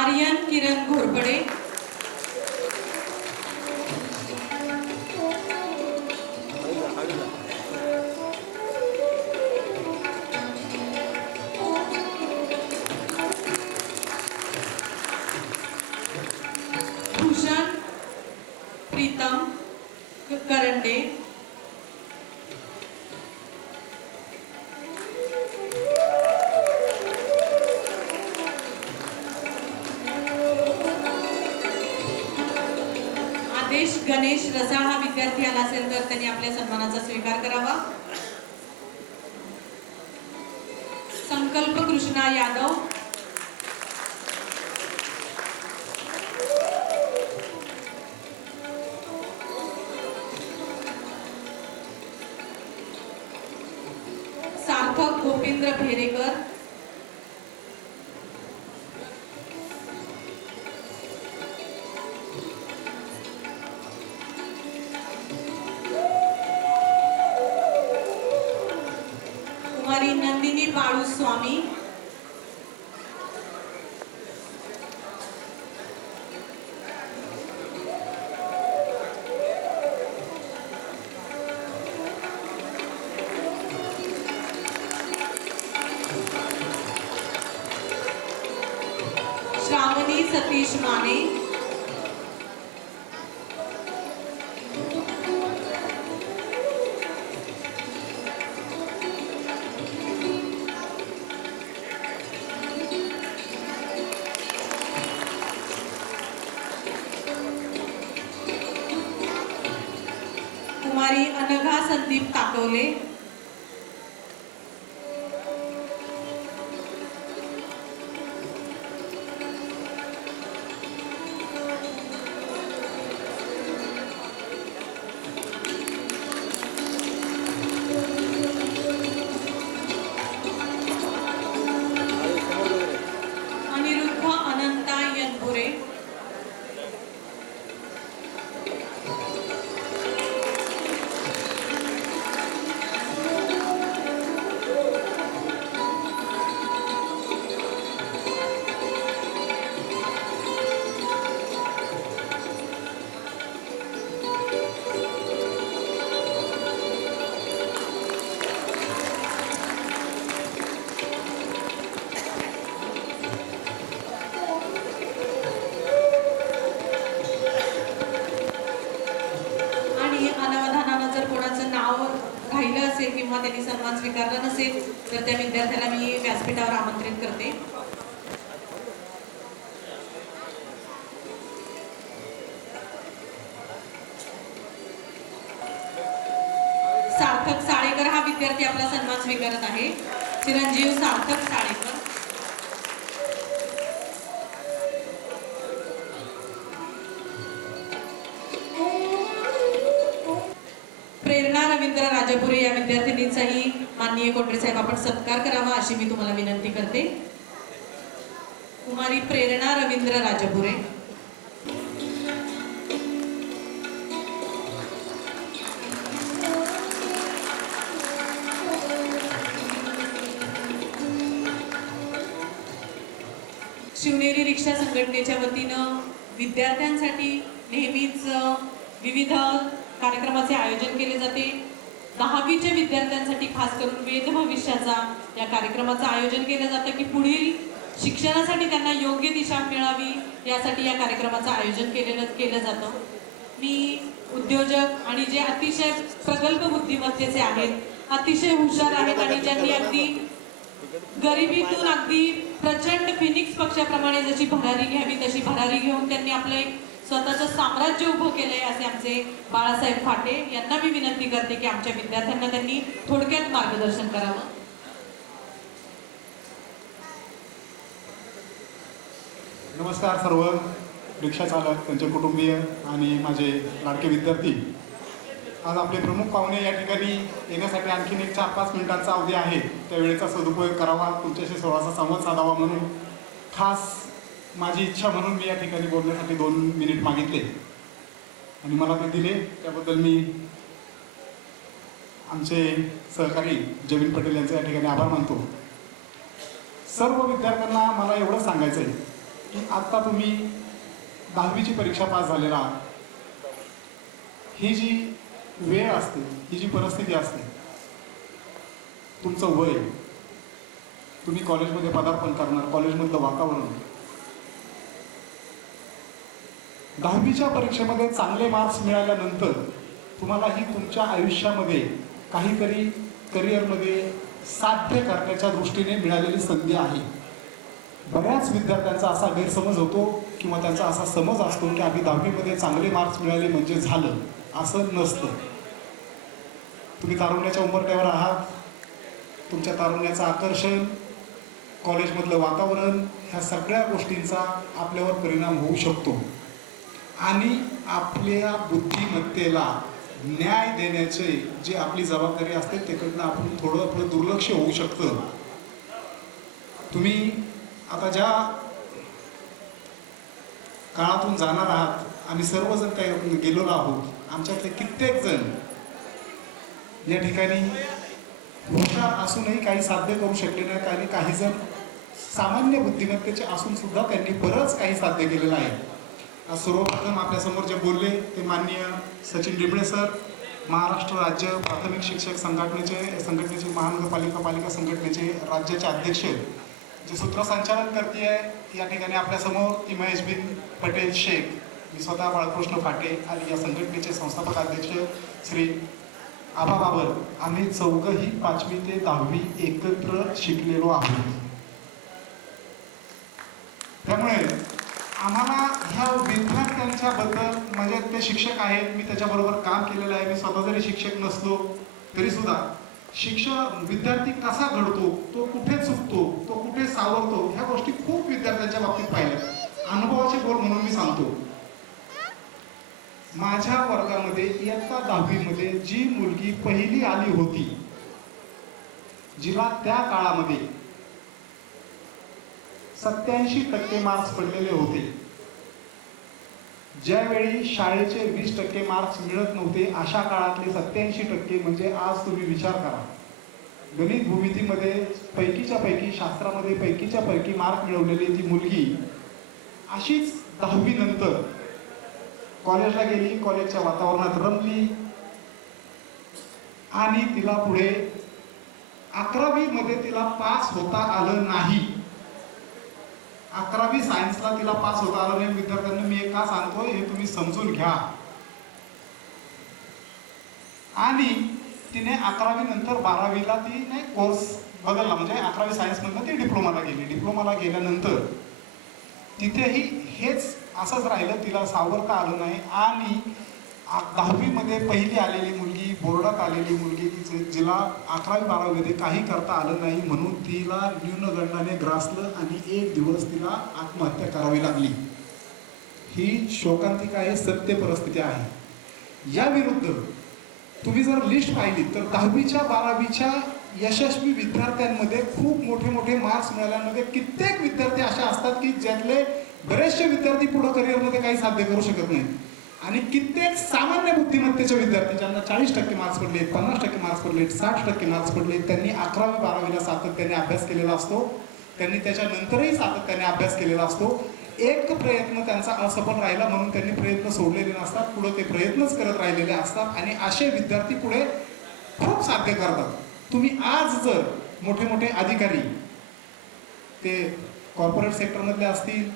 आर्यन किरण घोरपडे, भूषण प्रीतम करंडे, आदेश गणेश रसाळ हा विद्यार्थी आला असेल तर त्यांनी आपल्या सन्मानाचा स्वीकार करावा. संकल्प कृष्णा यादव, सार्थक गोपींद्र भेरेकर, कुमारी नंदिनी बाळू स्वामी, श्रावणी सतीश माने, कुमारी अनघा संदीप काटोले, अनिरुद्ध अनंता यनपुरे, आणि अनावधानानं जर कोणाचं नाव राहिलं असेल किंवा त्यांनी सन्मान स्वीकारला नसेल तर त्या विद्यार्थ्याला मी व्यासपीठावर आमंत्रित करते. सार्थक साळेकर हा विद्यार्थी आपला सन्मान स्वीकारत आहे. चिरंजीव सार्थक साळेकर, प्रेरणा रवींद्र राजापुरे या विद्यार्थिनींचाही माननीय कोटरे साहेब आपण सत्कार करावा अशी मी तुम्हाला विनंती करते. कुमारी प्रेरणा रवींद्र राजापुरे, शिवनेरी रिक्षा संघटनेच्या वतीनं विद्यार्थ्यांसाठी नेहमीच विविध कार्यक्रमाचे आयोजन केले जाते. 10वीच्या विद्यार्थ्यांसाठी खास करून वेद भविष्याचा या कार्यक्रमाचं आयोजन केलं जातं की पुढील शिक्षणासाठी त्यांना योग्य दिशा मिळावी यासाठी या कार्यक्रमाचं आयोजन केलं जातं. मी उद्योजक आणि जे अतिशय प्रगल्भ बुद्धिमत्तेचे आहेत, अतिशय हुशार आहेत आणि ज्यांनी अगदी गरिबीतून अगदी प्रचंड फिनिक्स पक्षाप्रमाणे जशी भरारी घ्यावी तशी भरारी घेऊन त्यांनी आपलं एक स्वतःचं साम्राज्य उभं केलंय असे आमचे बाळासाहेब फाटे यांना मी विनंती करते की आमच्या विद्यार्थ्यांना त्यांनी थोडक्यात मार्गदर्शन करावं. नमस्कार सर्व रिक्षा चालक, त्यांचे कुटुंबीय आणि माझे लाडके विद्यार्थी. आज आपले प्रमुख पाहुणे या ठिकाणी येण्यासाठी आणखीन एक 4-5 मिनिटांचा अवधी आहे. त्या वेळेचा सदुपयोग करावा, तुमच्याशी थोडासा संवाद साधावा म्हणून खास माझी इच्छा म्हणून मी या ठिकाणी बोलण्यासाठी 2 मिनिट मागितले आणि मला ते दिले. त्याबद्दल मी आमचे सहकारी जमीन पटेल यांचे या ठिकाणी आभार मानतो. सर्व विद्यार्थ्यांना मला एवढं सांगायचं आहे की आत्ता तुम्ही 10वीची परीक्षा पास झालेला आहात. ही जी वेळ असते, ही जी परिस्थिती असते, तुमचं वय, तुम्ही कॉलेजमध्ये पदार्पण करणार, कॉलेजमधलं वातावरण, 10वीच्या परीक्षेमध्ये चांगले मार्क्स मिळाल्यानंतर तुम्हाला ही तुमच्या आयुष्यामध्ये काहीतरी करिअरमध्ये साध्य करण्याच्या दृष्टीने मिळालेली संधी आहे. बऱ्याच विद्यार्थ्यांचा असा गैरसमज होतो किंवा त्यांचा असा समज असतो की आधी 10वीमध्ये चांगले मार्क्स मिळाले म्हणजे झालं. असं नसतं. तुम्ही तारुण्याच्या उंबरठ्यावर आहात. तुमच्या तारुण्याचं आकर्षण, कॉलेजमधलं वातावरण, ह्या सगळ्या गोष्टींचा आपल्यावर परिणाम होऊ शकतो आणि आपल्या बुद्धिमत्तेला न्याय देण्याचे जे आपली जबाबदारी असते त्याकडनं आपण थोडं आपलं दुर्लक्ष होऊ शकतं. तुम्ही आता ज्या काळातून जाणार आहात, आम्ही सर्वजण काही गेलेलो आहोत. आमच्यातले कित्येक जण या ठिकाणी हुशार असूनही काही साध्य करू शकले नाहीत आणि काही जण सामान्य बुद्धिमत्तेचे असून सुद्धा त्यांनी बरंच काही साध्य केलेलं आहे. आज सर्वप्रथम आपल्यासमोर जे बोलले ते माननीय सचिन डिंबळे सर, महाराष्ट्र राज्य प्राथमिक शिक्षक संघटनेचे महानगरपालिका संघटनेचे राज्याचे अध्यक्ष, जे सूत्रसंचालन करते आहे या ठिकाणी आपल्यासमोर ती महेशबिन पटेल शेख, मी स्वतः बाळकृष्ण फाटे आणि या संघटनेचे संस्थापक अध्यक्ष श्री आबा बाबर. आम्ही चौघही 5वी ते 10वी एकत्र शिकलेलो आहोत. त्यामुळे आम्हाला ह्या विद्यार्थ्यांच्या बद्दल, म्हणजे ते शिक्षक आहेत, मी त्याच्याबरोबर काम केलेलं आहे. मी स्वतः जरी शिक्षक नसलो तरी सुद्धा विद्यार्थी कसा घडतो, तो कुठे चुकतो, तो कुठे सावरतो, ह्या गोष्टी खूप विद्यार्थ्यांच्या बाबतीत पाहिल्या. अनुभवाचे बोल म्हणून मी सांगतो. माझ्या वर्गामध्ये इयत्ता 10वीमध्ये जी मुलगी पहिली आली होती, जिला त्या काळामध्ये 87% मार्क्स पडलेले होते, ज्यावेळी शाळेचे 20% मार्क्स मिळत नव्हते, अशा काळातले 87% म्हणजे आज तुम्ही विचार करा. गणित भूमितीमध्ये पैकीच्या पैकी, शास्त्रामध्ये पैकीच्या पैकी मार्क मिळवलेली ती मुलगी अशीच 10वी नंतर कॉलेजला गेली, कॉलेजच्या वातावरणात रमली आणि तिला पुढे 11वी मध्ये तिला पास होता आलं नाही. 11वी सायन्सला तिला पास होता आलं नाही. विद्यार्थ्यांना मी का सांगतोय हे तुम्ही समजून घ्या. आणि तिने 11वी नंतर 12वीला तिने कोर्स बदलला, म्हणजे 11वी सायन्समधनं ती डिप्लोमाला गेली. डिप्लोमाला गेल्यानंतर तिथेही हेच असंच राहिलं, तिला सावरता आलं नाही. आणि 10वी मध्ये पहिली आलेली मुलगी, बोर्डात आलेली मुलगी, जिला 11वी 12वीमध्ये काही करता आलं नाही म्हणून तिला न्यूनगंडाने ग्रासलं आणि एक दिवस तिला आत्महत्या करावी लागली. ही शोकांतिका आहे, सत्य परिस्थिती आहे. या विरुद्ध तुम्ही जर लिस्ट पाहिली तर 10वीच्या 12वीच्या यशस्वी विद्यार्थ्यांमध्ये खूप मोठे मोठे मार्क्स मिळाल्यामध्ये कित्येक विद्यार्थी अशा असतात की ज्यातले बरेचसे विद्यार्थी पुढे करिअरमध्ये काही साध्य करू शकत नाही. आणि कित्येक सामान्य बुद्धिमत्तेचे विद्यार्थी ज्यांना 40% मार्क्स पडले, 50% मार्क्स पडले, 60% मार्क्स पडले, त्यांनी 11वी 12वीला सातत्याने अभ्यास केलेला असतो. त्यांनी त्याच्यानंतरही सातत्याने अभ्यास केलेला असतो. एक प्रयत्न त्यांचा असफल राहिला म्हणून त्यांनी प्रयत्न सोडलेले नसतात, पुढे ते प्रयत्नच करत राहिलेले असतात आणि असे विद्यार्थी पुढे खूप साध्य करतात. तुम्ही आज जर मोठे मोठे अधिकारी, ते कॉर्पोरेट सेक्टरमधले असतील,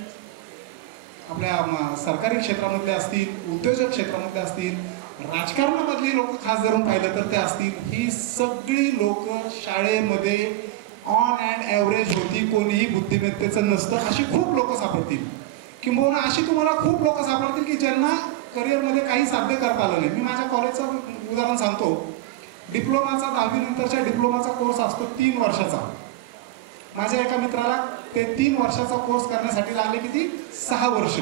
आपल्या सरकारी क्षेत्रामधले असतील, उद्योजक क्षेत्रामधले असतील, राजकारणामधली लोक खास धरून पाहिलं तर ते असतील, ही सगळी लोक शाळेमध्ये ऑन अँड ॲव्हरेज होती, कोणीही बुद्धिमत्तेचं नसतं, अशी खूप लोक सापडतील. किंबहुना अशी तुम्हाला खूप लोक सापडतील की ज्यांना करिअरमध्ये काही साध्य करता आलं नाही. मी माझ्या कॉलेजचं उदाहरण सांगतो. डिप्लोमाचा 10वी नंतरच्या डिप्लोमाचा कोर्स असतो 3 वर्षाचा. माझ्या एका मित्राला ते 3 वर्षाचा कोर्स करण्यासाठी लागले किती 6 वर्ष.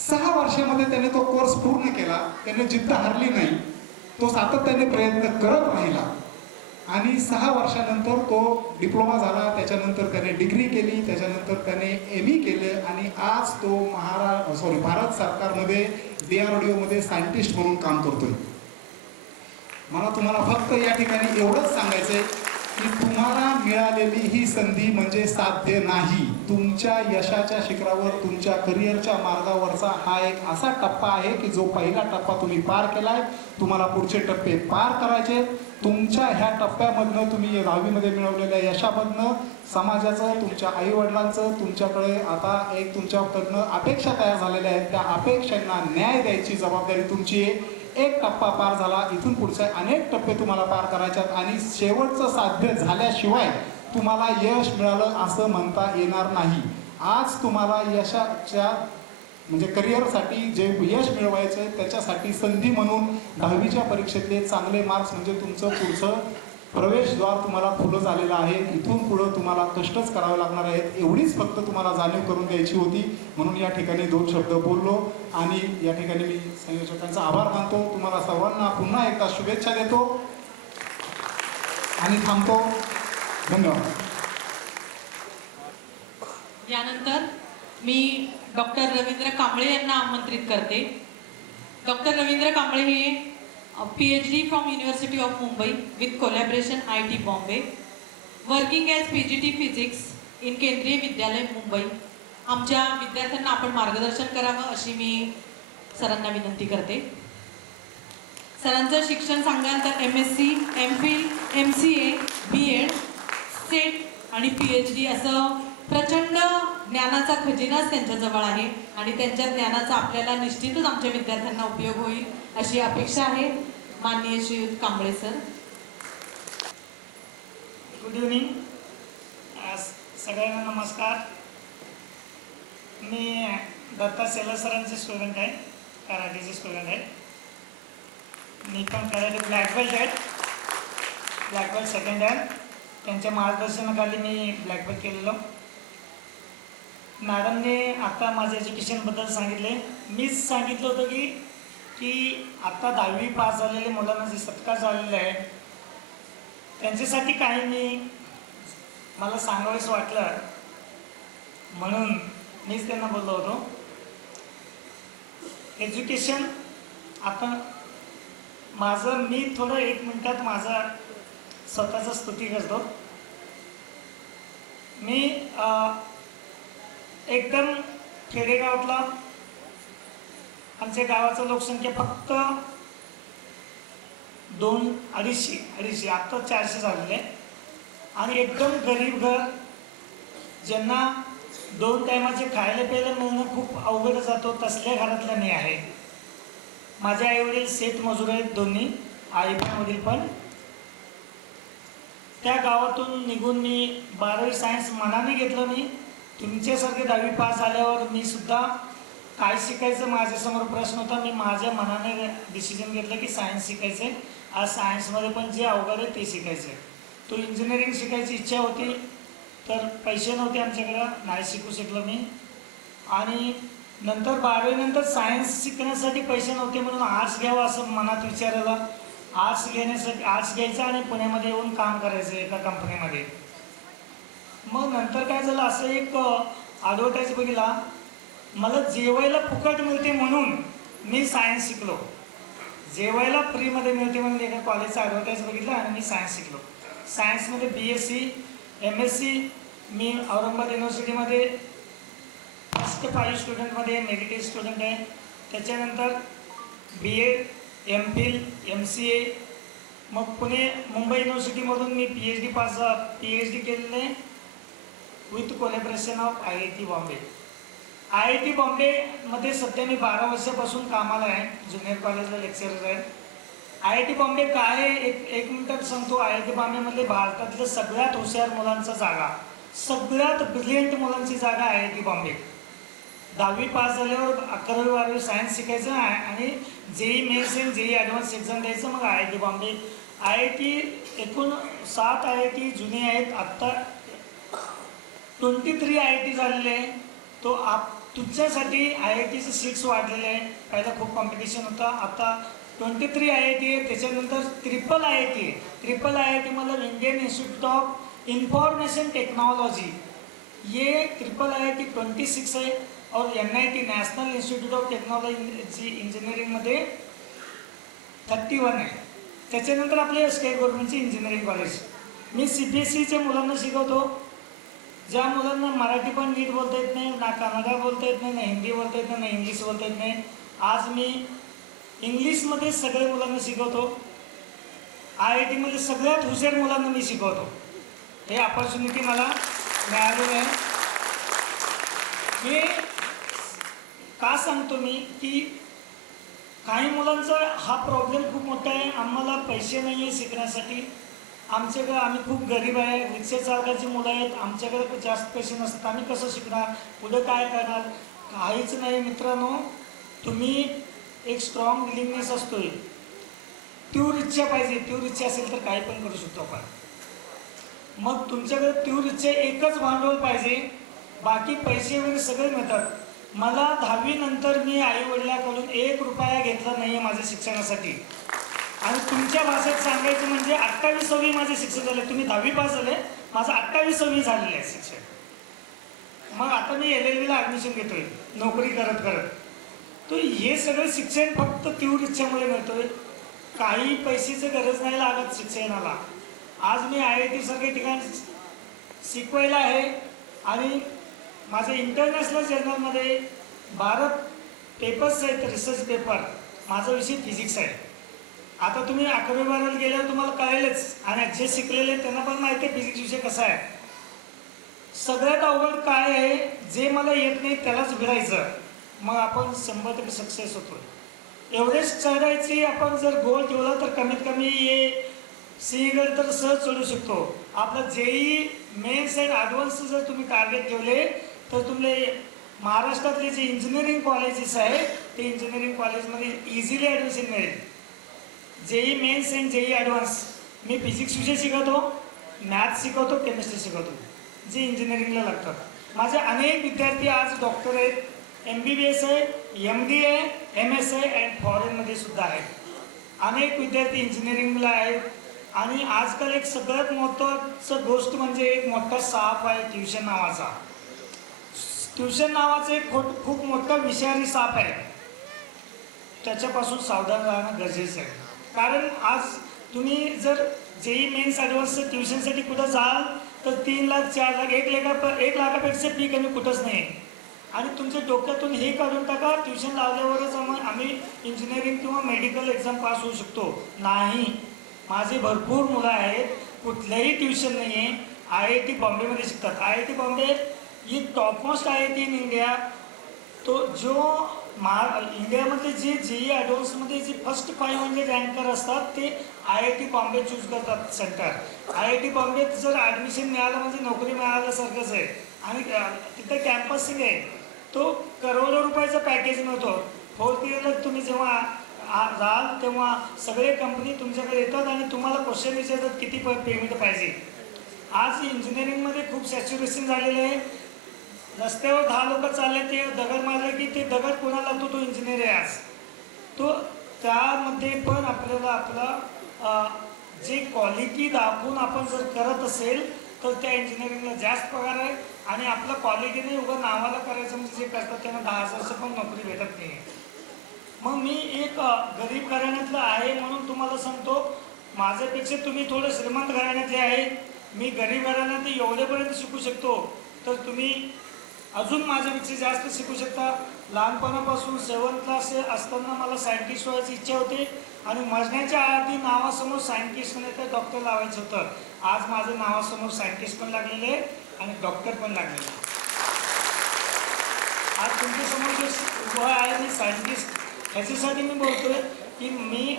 6 वर्षामध्ये त्याने तो कोर्स पूर्ण केला. त्याने जिद्द हारली नाही, तो सातत्याने प्रयत्न करत राहिला आणि 6 वर्षानंतर तो डिप्लोमा झाला. त्याच्यानंतर त्याने डिग्री केली, त्याच्यानंतर त्याने ME केलं आणि आज तो भारत सरकारमध्ये DRDO मध्ये सायंटिस्ट म्हणून काम करतोय. मला तुम्हाला फक्त या ठिकाणी एवढंच सांगायचंय की तुम्हाला मिळालेली ही संधी म्हणजे साध्य नाही. तुमच्या यशाच्या शिखरावर, तुमच्या करिअरच्या मार्गावरचा हा एक असा टप्पा आहे की जो पहिला टप्पा तुम्ही पार केलाय. तुम्हाला पुढचे टप्पे पार करायचे. तुमच्या ह्या टप्प्यामधनं तुम्ही 10वीमध्ये मिळवलेल्या यशामधनं समाजाचं, तुमच्या आईवडिलांचं, तुमच्याकडे आता एक तुमच्याकडनं अपेक्षा तयार झालेल्या आहेत, त्या अपेक्षांना न्याय द्यायची जबाबदारी तुमची आहे. एक टप्पा पार झाला, इथून पुढचे अनेक टप्पे तुम्हाला पार करायच्यात आणि शेवटचं साध्य झाल्याशिवाय तुम्हाला यश मिळालं असं म्हणता येणार नाही. आज तुम्हाला यशाच्या म्हणजे करिअरसाठी जे यश मिळवायचं आहे त्याच्यासाठी संधी म्हणून 10वीच्या परीक्षेतले चांगले मार्क्स म्हणजे तुमचं पुढचं प्रवेशद्वार तुम्हाला खुलं झालेलं आहे. इथून पुढं तुम्हाला कष्टच करावे लागणार आहेत. एवढीच फक्त तुम्हाला जाणीव करून द्यायची होती. म्हणून या ठिकाणी 2 शब्द बोललो आणि या ठिकाणी मी संयोजकांचा आभार मानतो. तुम्हाला सर्वांना पुन्हा एकदा शुभेच्छा देतो आणि थांबतो. धन्यवाद. यानंतर मी डॉक्टर रवींद्र कांबळे यांना आमंत्रित करते. डॉक्टर रवींद्र कांबळे हे PhD from university of Mumbai with collaboration IIT Bombay, working as PGT physics in केंद्रीय विद्यालय मुंबई. आमच्या विद्यार्थ्यांना आपण मार्गदर्शन करावं अशी मी सरांना विनंती करते. सरांचं शिक्षण सांगाल तर MSc, MPhil, MCA, BEd, SET आणि PhD असं प्रचंड ज्ञानाचा खजिनाच त्यांच्याजवळ आहे आणि त्यांच्या ज्ञानाचा आपल्याला निश्चितच आमच्या विद्यार्थ्यांना उपयोग होईल अशी अपेक्षा आहे. माननीय श्रीयुत कांबळे सर. Good evening. सगळ्यांना नमस्कार. मी दत्ता सेला सरांचे स्टुडंट आहे, कराटेचे स्टुडंट आहे. मी पण कराटे ब्लॅक बेल्ट आहे, ब्लॅक बेल्ट सेकंड आहे. त्यांच्या मार्गदर्शनाखाली मी ब्लॅक बेल्ट केलेलं. मॅडमने आता माझ्या एज्युकेशनबद्दल सांगितले. मीच सांगितलं होतं की आता 10वी पास झालेले मुलांना जे सत्कार झालेले आहे त्यांच्यासाठी काही मला सांगावंसं वाटलं म्हणून मीच त्यांना बोललो होतो. एज्युकेशन आता मी थोडं 1 मिनिटात माझा स्वतःचा स्तुती करतो. मी एकदम खेडेगावातला, आमच्या गावाचं लोकसंख्या फक्त 200-250, आत्ता 400 झालेले आणि एकदम गरीब घर, ज्यांना 2 टायमाचे खायला प्यायला मिळणं खूप अवघड जातो तसल्या घरातला मी आहे. माझे आईवडील शेतमजूर आहेत दोन्ही, आई पण वडील पण. त्या गावातून निघून मी 12वी सायन्स मनाने घेतलं. मी तुमच्यासारखे 10वी पास झाल्यावर मी सुद्धा काय शिकायचं माझ्यासमोर प्रश्न होता. मी माझ्या मनाने डिसिजन घेतलं की सायन्स शिकायचं आहे. आज सायन्समध्ये पण जे अवघड आहे ते शिकायचं आहे. तो इंजिनिअरिंग शिकायची इच्छा होती तर पैसे नव्हते आमच्याकडं, नाही शिकू शकलो मी. आणि नंतर 12वी नंतर सायन्स शिकण्यासाठी पैसे नव्हते म्हणून आर्ट्स घ्यावं असं मनात विचार आला. आर्ट्स घ्यायचं आणि पुण्यामध्ये येऊन काम करायचं एका कंपनीमध्ये. मग नंतर काय झालं, असं एक ॲडव्हर्टाईज बघितला, मला जेवायला फुकट मिळते म्हणून मी सायन्स शिकलो. जेवायला फ्रीमध्ये मिळते म्हणून एका कॉलेजचा ॲडव्हर्टाईज बघितला आणि मी सायन्स शिकलो. सायन्समध्ये BSc, MSc मी औरंगाबाद युनिव्हर्सिटीमध्ये फर्स्ट 5 स्टुडंटमध्ये मेरिटेड स्टुडंट आहे. त्याच्यानंतर BEd, MPhil, MCA. मग मुंबई युनिव्हर्सिटीमधून मी PhD केलेलं आहे with collaboration of IIT Bombay. IIT बॉम्बेमध्ये सध्या मी 12 वर्षापासून कामाला आहे, ज्युनियर कॉलेजला लेक्चरर आहे. IIT बॉम्बे काय आहे एक मिनिटात सांगतो. IIT बॉम्बेमध्ये भारतातल्या सगळ्यात हुशार मुलांचा जागा, सगळ्यात ब्रिलियंट मुलांची जागा IIT बॉम्बे. 10वी पास झाल्यावर 11वी 12वी सायन्स शिकायचं आणि JEE मेन्स आणि JEE ॲडव्हान्स एक्झाम द्यायचं, मग IIT बॉम्बे. IIT एकूण 7 IIT जुने आहेत, आत्ता 23 IIT झालेले आहे. तो तुमच्यासाठी IITचे सीट्स वाढलेले आहे. पहिला खूप कॉम्पिटिशन होता, आता 23 IIT आहे. त्याच्यानंतर ट्रिपल IIT आहे. ट्रिपल IIT मतलब Indian institute of information technology, ये ट्रिपल IIT 26 है. और NIT national institute of technology इंजिनिअरिंगमध्ये 31 आहे. त्याच्यानंतर आपले स्टेट गव्हर्नमेंटची इंजिनिअरिंग कॉलेज. मी CBSEच्या मुलांना शिकवतो, ज्या मुलांना मराठी पण नीट बोलता येत नाही, ना कन्नडा बोलता येत नाही, ना हिंदी बोलता येत नाही, ना इंग्लिश बोलता येत नाही. आज मी इंग्लिशमध्ये सगळे मुलांना शिकवतो. IIT मध्ये सगळ्यात हुशार मुलांना मी शिकवतो. हे ऑपॉर्च्युनिटी मला मिळालेली आहे. हे का सांगतो मी की काही मुलांचा हा प्रॉब्लेम खूप मोठा आहे. आम्हाला पैसे नाही आहे शिकण्यासाठी. आमच्याकडे आम्ही खूप गरीब आहे, रिक्षा चालकाची मुलं आहेत, आमच्याकडे जास्त पैसे नसतात, आम्ही कसं शिकणार, पुढे काय करणार, काहीच नाही. मित्रांनो, तुम्ही एक स्ट्रॉंग विलिंगनेस असतोय, तीव्र इच्छा पाहिजे. तीव्र इच्छा असेल तर काही पण करू शकतो आपण. मग तुमच्याकडे तीव्र इच्छा एकच भांडवल पाहिजे, बाकी पैसे वगैरे सगळे मिळतात. मला 10वी नंतर मी आईवडिलांकडून 1 रुपया घेतला नाही आहे माझ्या शिक्षणासाठी. आणि तुमच्या भाषेत सांगायचं म्हणजे 28वी माझे शिक्षण झाले. तुम्ही 10वी पास झाले, माझं 28वी झालेलं आहे शिक्षण. मग आता मी LLBला ॲडमिशन घेतोय नोकरी करत करत. तो हे सगळं शिक्षण फक्त तीव्र इच्छेमुळे मिळतोय. काही पैशाची गरज नाही लागत शिक्षणाला. आज मी IIT सारख्या ठिकाणी शिकवायला आहे आणि माझं इंटरनॅशनल जर्नलमध्ये 12 पेपर्स आहेत, रिसर्च पेपर. माझा विषय फिजिक्स आहे. आता तुम्ही 11वी 12वीला गेल्यावर तुम्हाला कळेलच, आणि जे शिकलेले त्यांना पण माहिती आहे फिजिक्स विषय कसा आहे. सगळ्यात अवघड काय आहे, जे मला येत नाही त्यालाच भिडायचं, मग आपण 100% सक्सेस होतो. एव्हरेस्ट चढायची आपण जर गोल ठेवला तर कमीत कमी हे सिंहगड तर सहज चढू शकतो. आपलं JEE मेन्स अँड ॲडव्हान्स जर तुम्ही टार्गेट ठेवले तर तुम्हाला महाराष्ट्रातले जे इंजिनिअरिंग कॉलेजेस आहेत ते इंजिनिअरिंग कॉलेजमध्ये इझिली ॲडमिशन मिळेल. JEE mains and JEE advance. मी फिजिक्स विषय शिकवतो, मॅथ्स शिकवतो, केमिस्ट्री शिकवतो, जे इंजिनिअरिंगला लागतात. माझे अनेक विद्यार्थी आज डॉक्टर आहेत, MBBS आहे, MD आहे, MS आहे अँड फॉरेनमध्ये सुद्धा आहेत. अनेक विद्यार्थी इंजिनिअरिंगला आहेत. आणि आजकाल एक सगळ्यात महत्त्वाचं गोष्ट म्हणजे एक मोठा साप आहे ट्युशन नावाचा. ट्युशन नावाचं एक खूप मोठा विषारी साप आहे. त्याच्यापासून सावधान राहणं गरजेचं आहे. कारण आज तुम्ही जर JEE मेन्स ॲडव्हान्सचं ट्युशनसाठी कुठं जाल तर 3 लाख 4 लाख 1 लाखापेक्षा फी कमी कुठंच नाही आहे. आणि तुमच्या डोक्यातून हे काढून टाका ट्युशन लावल्यावरच आम्ही इंजिनिअरिंग किंवा मेडिकल एक्झाम पास होऊ शकतो. नाही, माझे भरपूर मुलं आहेत, कुठल्याही ट्युशन नाही आहे, IIT बॉम्बेमध्ये शिकतात. IIT Bombay he topmost IIT in India. तो जो इंडियामधले जे JEE ॲडव्हान्समध्ये जे फर्स्ट 500 रँकर असतात ते IIT बॉम्बे चूज करतात सेंटर. IIT बॉम्बेत जर ॲडमिशन मिळालं म्हणजे नोकरी मिळाल्यासारखंच आहे. आणि तिथे कॅम्पसिंग आहे, तो करोडो रुपयाचा पॅकेज मिळतो. 4th इयरला तुम्ही जेव्हा जाल तेव्हा सगळे कंपनी तुमच्याकडे येतात आणि तुम्हाला क्वेश्चन विचारतात किती पेमेंट पाहिजे. आज इंजिनिअरिंगमध्ये खूप सॅच्युरेशन झालेलं आहे. रस्त्यावर 10 लोक चालले, ते दगड मारले की ते दगड कोणाला लागतो, तो इंजिनियर आहे आज. तो त्यामध्ये पण आपल्याला आपला जे क्वालिटी दाखवून आपण जर करत असेल तर त्या इंजिनिअरिंगला जास्त पगार आहे. आणि आपलं क्वालिटीने उभं नावाला करायचं म्हणजे जे करतात त्यांना 10,000 पण नोकरी भेटत नाही. मग मी एक गरीब घराण्यातलं आहे म्हणून तुम्हाला सांगतो, माझ्यापेक्षा तुम्ही थोडं श्रीमंत घराण्यातले आहे. मी गरीब घराण्यात एवढ्यापर्यंत शिकू शकतो तर तुम्ही अजून माझ्यापेक्षा जास्त शिकू शकता. लहानपणापासून 7th क्लास असताना मला सायंटिस्ट व्हायची इच्छा होती आणि मरण्याच्या आधी नावासमोर सायंटिस्ट नाही तर डॉक्टर लावायचं होतं. आज माझं नावासमोर सायंटिस्ट पण लागलेले आहे आणि डॉक्टर पण लागलेले आहे. आज तुमच्यासमोर जे उभं आहे मी सायंटिस्ट, ह्याच्यासाठी मी बोलतोय की मी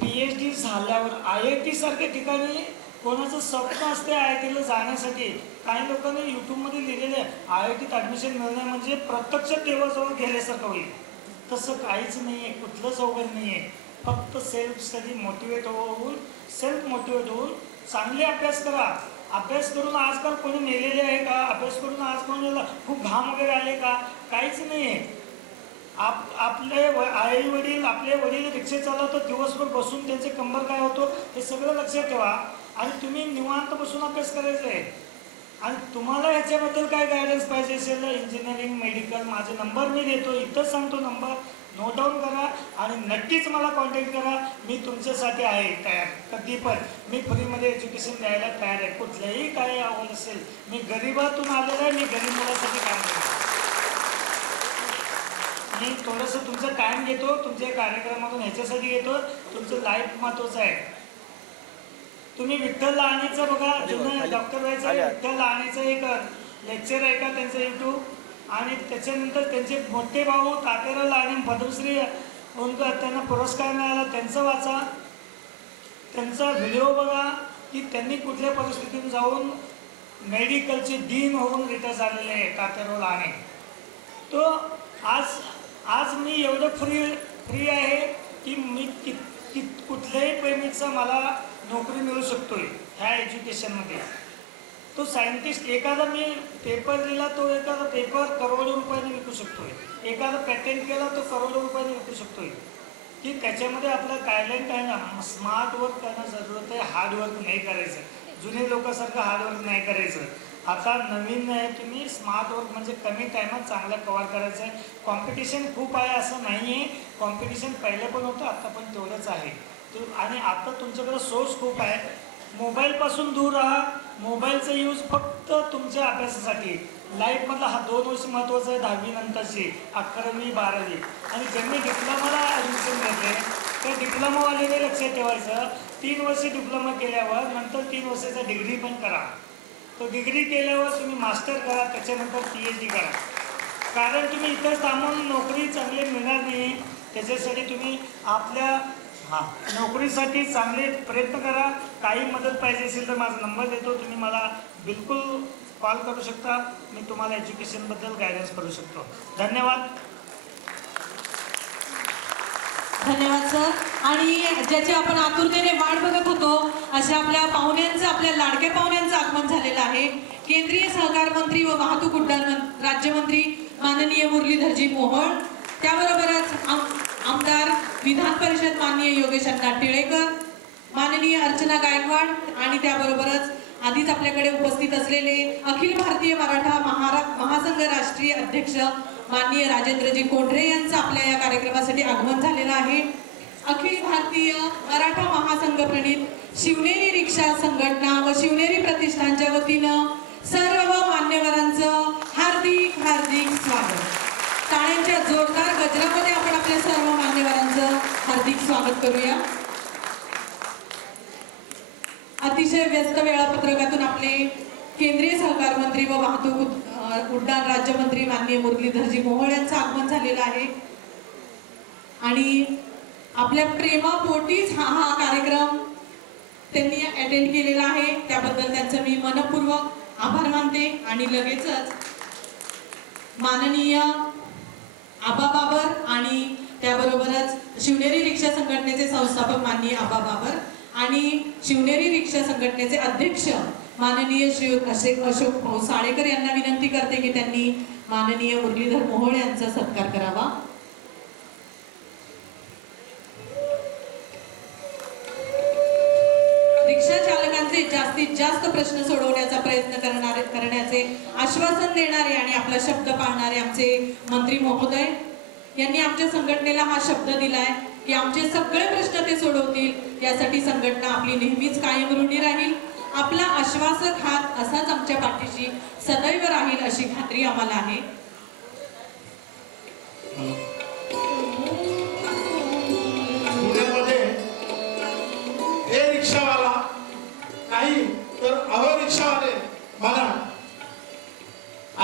PhD झाल्यावर IIT सारख्या ठिकाणी कोणाचं स्वप्न असते IIT ला जाण्यासाठी. काही लोकांनी यूट्यूबमध्ये लिहिलेले IIT ॲडमिशन मिळणे म्हणजे प्रत्यक्ष देवाजवळ गेल्यासारखं होईल. तसं काहीच नाही आहे, कुठलंच अवघड नाही आहे. फक्त सेल्फ स्टडी मोटिवेट होऊन चांगले अभ्यास करा. अभ्यास करून आजकाल कोणी मेलेले आहे का? अभ्यास करून आज कोणी खूप घाम वगैरे आले का? काहीच नाही आहे. आपले आई वडील आपले वडील रिक्षा चालवतात, दिवसभर बसून त्यांचे कंबर काय होतो हे सगळं लक्षात ठेवा. आणि तुम्ही निवांत बसून अभ्यास करायचा आहे. आणि तुम्हाला ह्याच्याबद्दल काय गायडन्स पाहिजे असेल, इंजिनिअरिंग, मेडिकल, माझे नंबर मी देतो, इथंच सांगतो, नंबर नोट डाऊन करा आणि नक्कीच मला कॉन्टॅक्ट करा. मी तुमच्यासाठी आहे तयार. कधी पण मी फ्रीमध्ये एज्युकेशन द्यायला तयार आहे. कुठलंही काय आवड असेल, मी गरिबातून आलेलं आहे, मी गरीब मुलासाठी काम करतो. मी थोडंसं तुमचा टाईम घेतो, तुमच्या कार्यक्रमातून ह्याच्यासाठी घेतो. तुमचं लाईफ महत्त्वाचं आहे. तुम्ही विठ्ठल लहानेचं बघा, जुनं डॉक्टर व्हायचं विठ्ठल लहानेचं एक लेक्चर आहे का त्यांचं यूट्यूब. आणि त्याच्यानंतर त्यांचे मोठे भाऊ तात्याराव लहाने पद्मश्री त्यांना पुरस्कार मिळाला, त्यांचं वाचा. त्यांचा व्हिडिओ बघा की त्यांनी कुठल्या परिस्थितीतून जाऊन मेडिकलचे डीन होऊन रिटायर झालेले आहे तात्याराव लहाने. तो आज मी एवढं फ्री आहे की मी कुठल्याही पेमेंटचा मला नोकरी मिळू शकतोय ह्या एज्युकेशनमध्ये. तो सायंटिस्ट एखादा मी पेपर लिहिला, तो एखादा पेपर करोडो रुपयाने विकू शकतोय. एखादा पॅटेंट केला तो करोडो रुपयाने विकू शकतोय. की त्याच्यामध्ये आपलं टॅलेंट आहे ना. स्मार्ट वर्क करणं जरूरत आहे, हार्डवर्क नाही करायचं. जुने लोकांसारखं हार्डवर्क नाही करायचं. आता नवीन आहे, तुम्ही स्मार्ट वर्क म्हणजे कमी टायमात चांगलं कव्हर करायचं आहे. कॉम्पिटिशन खूप आहे असं नाही आहे. कॉम्पिटिशन पहिलं पण होतं, आता पण तेवढंच आहे. आणि आता तुमच्याकडे सोर्स खूप आहे. मोबाईलपासून दूर राहा. मोबाईलचा यूज फक्त तुमच्या अभ्यासासाठी. लाईफमधला हा 2 वर्ष महत्त्वाचं आहे, 10वी नंतरची, 11वी 12वी. आणि ज्यांनी डिप्लोमाला ॲडमिशन घेतले त्या डिप्लोमावाल्याने लक्षात ठेवायचं, 3 वर्ष डिप्लोमा केल्यावर नंतर 3 वर्षाचा डिग्री पण करा. तो डिग्री केल्यावर तुम्ही मास्टर करा, त्याच्यानंतर PhD करा. कारण तुम्ही इतर थांबून नोकरी चांगली मिळणार नाही. त्याच्यासाठी तुम्ही आपल्या नोकरीसाठी चांगले प्रयत्न करा. काही मदत पाहिजे असेल तर माझा नंबर देतो, तुम्ही मला बिलकुल कॉल करू शकता. मी तुम्हाला एज्युकेशनबद्दल गायडन्स करू शकतो. धन्यवाद. धन्यवाद सर. आणि ज्याची आपण आतुरतेने वाट बघत होतो अशा आपल्या पाहुण्यांचं, आपल्या लाडक्या पाहुण्यांचं आगमन झालेलं आहे. केंद्रीय सहकार मंत्री व वाहतूक उड्डाण राज्यमंत्री माननीय मुरलीधरजी मोहोळ, त्याबरोबरच आमदार विधान परिषद माननीय योगेश अण्णा टिळेकर, माननीय अर्चना गायकवाड आणि त्याबरोबरच आधीच आपल्याकडे उपस्थित असलेले अखिल भारतीय मराठा महासंघ राष्ट्रीय अध्यक्ष माननीय राजेंद्रजी कोंढरे यांचं आपल्या या कार्यक्रमासाठी आगमन झालेलं आहे. अखिल भारतीय मराठा महासंघ प्रणित शिवनेरी रिक्षा संघटना व शिवनेरी प्रतिष्ठानच्या वतीनं सर्व मान्यवरांचं हार्दिक स्वागत. टाळ्यांच्या जोरदार गजरामध्ये आपण आपल्या सर्व मान्यवरांचं हार्दिक स्वागत करूया. अतिशय व्यस्त वेळापत्रकातून आपले केंद्रीय सहकार मंत्री व वाहतूक उड्डाण राज्यमंत्री माननीय मुरलीधरजी मोहोळ यांचं आगमन झालेलं आहे. आणि आपल्या प्रेमापोटीच हा कार्यक्रम त्यांनी अटेंड केलेला आहे. त्याबद्दल त्यांचं मी मनपूर्वक आभार मानते. आणि लगेचच माननीय आबा बाबर आणि त्याबरोबरच शिवनेरी रिक्षा संघटनेचे संस्थापक माननीय आबा बाबर आणि शिवनेरी रिक्षा संघटनेचे अध्यक्ष माननीय श्री अशोक भाऊ साळेकर यांना विनंती करते की त्यांनी माननीय मुरलीधर मोहोळ यांचा सत्कार करावा. रिक्षा चालकांचे जास्तीत जास्त प्रश्न सोडवण्याचा प्रयत्न करण्याचे आश्वासन देणारे आणि आपला शब्द पाळणारे आमचे मंत्री महोदय यांनी आमच्या संघटनेला हा शब्द दिलाय की आमचे सगळे प्रश्न ते सोडवतील. यासाठी संघटना आपली नेहमीच कायम ऋणी राहील. आपला आश्वासक हात असाच आमच्या पाठीशी सदैव राहील अशी खात्री आम्हाला आहे. पुण्यामध्ये हे रिक्षावाला नाही तर अवरिक्षावाले मला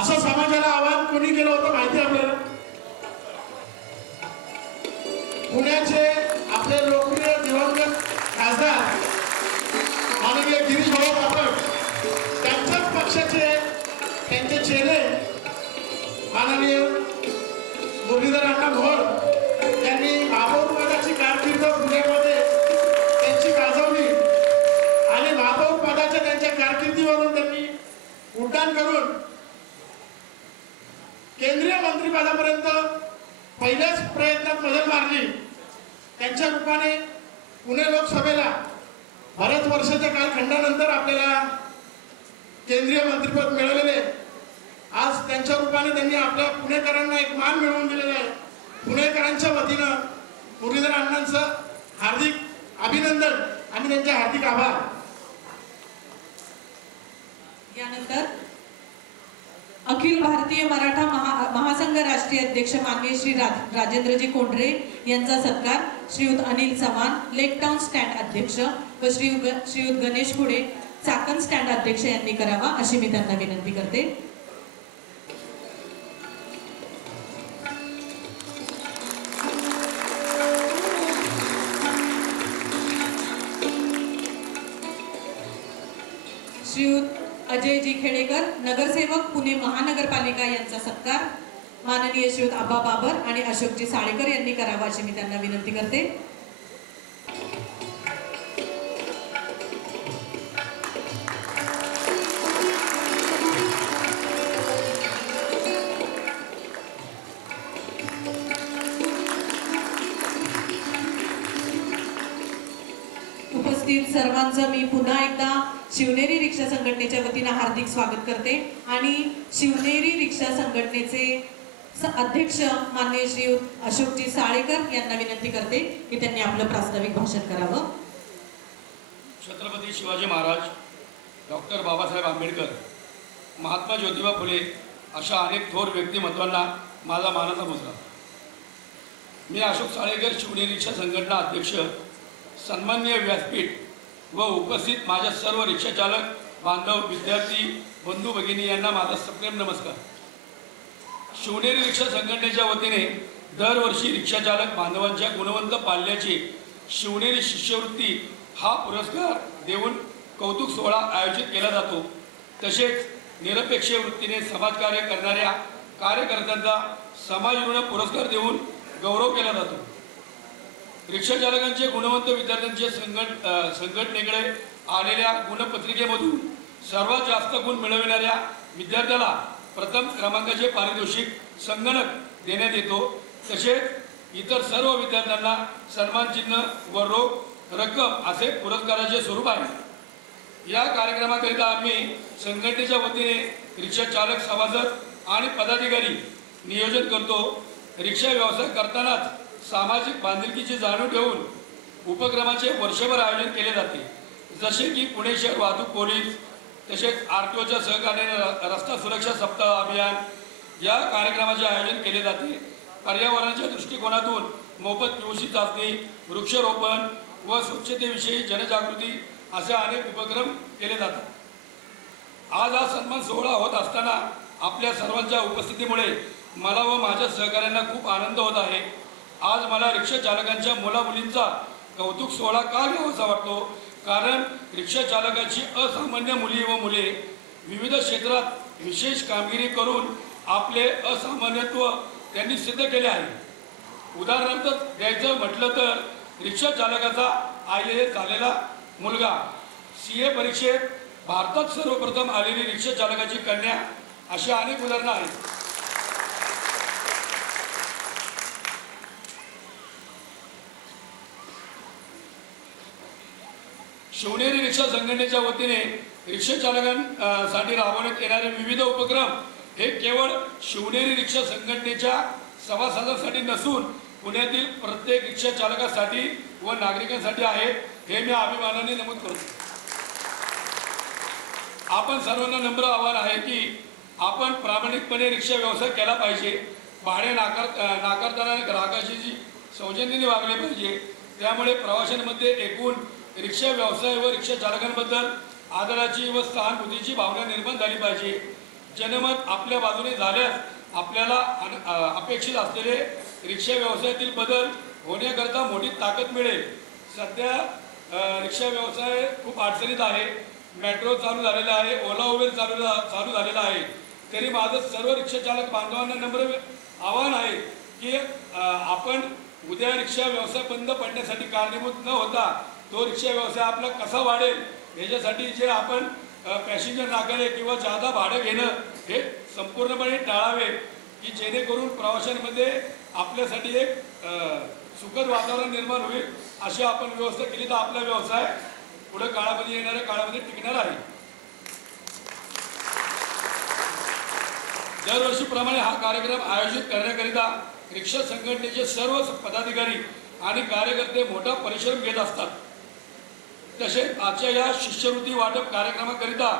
असं समाजाला आवाहन कोणी केलं होतं माहिती आपल्याला? पुण्याचे आपले लोकप्रिय दिवंगत त्यांचे चेहरे माननीय मुरलीधर अण्णा मोहोळ यांनी महापौर पदाची कारकीर्द पुण्यामध्ये त्यांची गाजवली आणि महापौर पदाच्या त्यांच्या कारकिर्दीवरून त्यांनी उड्डाण करून केंद्रीय मंत्रिपदापर्यंत पहिल्याच प्रयत्नात मजल मारली. त्यांच्या रूपाने पुणे लोकसभेला बऱ्याच वर्षाच्या कालखंडानंतर आपल्याला केंद्रीय मंत्रिपद मिळालेले. आज त्यांच्या रूपाने त्यांनी आपल्या पुणेकरांना एक मान मिळवून दिलेला आहे. पुणेकरांच्या वतीनं मुरलीधर अण्णांचं हार्दिक अभिनंदन आणि त्यांचे हार्दिक आभार. यानंतर अखिल भारतीय मराठा महासंघ राष्ट्रीय अध्यक्ष माननीय श्री राजेंद्रजी कोंढरे यांचा सत्कार श्रीयुत अनिल चव्हाण लेक टाउन स्टँड अध्यक्ष व श्रीयुत गणेश खुडे चाकण स्टँड अध्यक्ष यांनी करावा अशी मी त्यांना विनंती करते. श्रीयुत अजयजी खेडेकर नगरसेवक पुणे महानगरपालिका यांचा सत्कार माननीय श्रीयुत आबा बाबर आणि अशोकजी साळेकर यांनी करावा अशी मी त्यांना विनंती करते. उपस्थित सर्वांचं मी पुन्हा एकदा शिवनेरी रिक्षा संघटनेच्या वतीने हार्दिक स्वागत करते आणि शिवनेरी रिक्षा संघटनेचे अध्यक्ष माननीय श्री अशोकजी साळेकर यांना विनंती करते की त्यांनी आपलं प्रास्ताविक भाषण करावं. छत्रपती शिवाजी महाराज, डॉक्टर बाबासाहेब आंबेडकर, महात्मा ज्योतिबा फुले अशा अनेक थोर व्यक्तिमत्वांना माझा मानाचा मुजरा. मी अशोक साळेकर शिवनेरी रिक्षा संघटना अध्यक्ष, सन्माननीय व्यासपीठ व उपस्थित माझ्या सर्व रिक्षा चालक बांधव, विद्यार्थी बंधू भगिनी यांना माझा सप्रेम नमस्कार. शिवनेरी रिक्षा संघटनेच्या वतीने दरवर्षी रिक्षा चालक बांधवांच्या गुणवंत पाल्याची शिवनेरी शिष्यवृत्ती हा पुरस्कार देऊन कौतुक सोहळा आयोजित केला जातो. तसेच निरपेक्ष वृत्तीने समाजकार्य करणाऱ्या कार्यकर्त्यांचा समाज ऋण पुरस्कार देऊन गौरव केला जातो. रिक्षा चालकांचे गुणवंत विद्यार्थ्यांचे संघटनेकडे आलेल्या गुणपत्रिकेमधून सर्वात जास्त गुण मिळविणाऱ्या विद्यार्थ्याला प्रथम क्रमांकाचे पारितोषिक संगणक देण्यात येतो. तसेच इतर सर्व विद्यार्थ्यांना सन्मानचिन्ह व रोख रक्कम असे पुरस्काराचे स्वरूप आहे. या कार्यक्रमाकरिता आम्ही संघटनेच्या वतीने रिक्षा चालक सभासद आणि पदाधिकारी नियोजन करतो. रिक्षा व्यवसाय करतानाच सामाजिक बांधिलकीची जाणीव ठेवून उपक्रमाचे वर्षभर आयोजन केले जाते. जसे की पुणे शहर वाहतूक पोलीस, तसेच आरटीओच्या सहकार्याने रस्ता सुरक्षा सप्ताह अभियान या कार्यक्रमाचे आयोजन केले जाते. पर्यावरणाच्या दृष्टिकोनातून मोफत पीयूसी चाचणी, वृक्षारोपण व स्वच्छतेविषयी जनजागृती असे अनेक उपक्रम केले जातात. आज हा सन्मान सोहळा होत असताना आपल्या सर्वांच्या उपस्थितीमुळे मला व माझ्या सहकाऱ्यांना खूप आनंद होत आहे. आज मला रिक्षा चालकांच्या मुलामुलींचा कौतुक सोहळा का घ्यावासा वाटतो? कारण रिक्षा चालकाची असामान्य मुली व मुले विविध क्षेत्रात विशेष कामगिरी करून आपले असामान्यत्व त्यांनी सिद्ध केले आहे. उदाहरणार्थ द्यायचं म्हटलं तर रिक्षा चालकाचा IAS झालेला मुलगा, CA परीक्षेत भारतात सर्वप्रथम आलेली रिक्षा चालकाची कन्या, अशी अनेक उदाहरणं आहेत. शिवनेरी रिक्षा संघटनेच्या वतीने रिक्षा चालकांसाठी राबवण्यात येणारे विविध उपक्रम हे केवळ शिवनेरी रिक्षा संघटनेच्या सभासदांसाठी नसून पुण्यातील प्रत्येक रिक्षा चालकासाठी व नागरिकांसाठी आहेत, हे मी अभिमानाने नमूद करतो. आपण सर्वांना नम्र आवाहन आहे की आपण प्रामाणिकपणे रिक्षा व्यवसाय केला पाहिजे. भाडे नाकारताना ग्राहकाशी सौजन्याने वागले पाहिजे. त्यामुळे प्रवाशांमध्ये एकूण रिक्षा व्यवसाय व रिक्षा चालकांबद्दल आदराची व सहानुभूतीची भावना निर्माण झाली पाहिजे. जनमत आपल्या बाजूने झाल्यास आपल्याला अपेक्षित असलेले रिक्षा व्यवसायातील बदल होण्याकरता मोठी ताकद मिळेल. सध्या रिक्षा व्यवसाय खूप अडचणीत आहे. मेट्रो चालू झालेला आहे, ओला उबेर चालू झालेला आहे. तरी माझं सर्व रिक्षा चालक बांधवांना नम्र आव्हान आहे की आपण उद्या रिक्षा व्यवसाय बंद पडण्यासाठी कारणीभूत न होता तो रिक्षा व्यवसाय आपला कसा वाढेल याच्यासाठी जे आपण पॅसेंजर नाकारे किंवा जादा भाडं घेणं हे संपूर्णपणे टाळावे की जेणेकरून प्रवाशांमध्ये आपल्यासाठी एक सुखद वातावरण निर्माण होईल अशी आपण व्यवस्था केली तर आपला व्यवसाय पुढे काळामध्ये येणाऱ्या काळामध्ये टिकणार आहे. दरवर्षीप्रमाणे हा कार्यक्रम आयोजित करण्याकरिता रिक्षा संघटनेचे सर्व पदाधिकारी आणि कार्यकर्ते मोठा परिश्रम घेत असतात. तसेच आजच्या या शिष्यवृत्ती वाटप कार्यक्रमाकरिता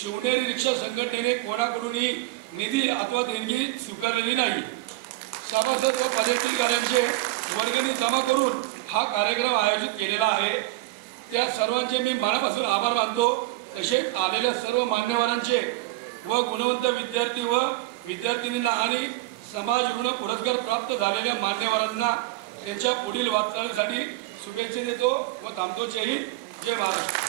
शिवनेरी रिक्षा संघटनेने कोणाकडूनही निधी अथवा देणगी स्वीकारलेली नाही. सभासद व पदाधिकाऱ्यांचे वर्गणी जमा करून हा कार्यक्रम आयोजित केलेला आहे. त्या सर्वांचे मी मनापासून आभार मानतो. तसेच आलेल्या सर्व मान्यवरांचे व गुणवंत विद्यार्थी व विद्यार्थिनींना आणि समाज ऋण पुरस्कार प्राप्त झालेल्या मान्यवरांना त्यांच्या पुढील वाटचालीसाठी शुभेच्छा देतो व थांबतो. जय हिंद, जय महाराष्ट्र.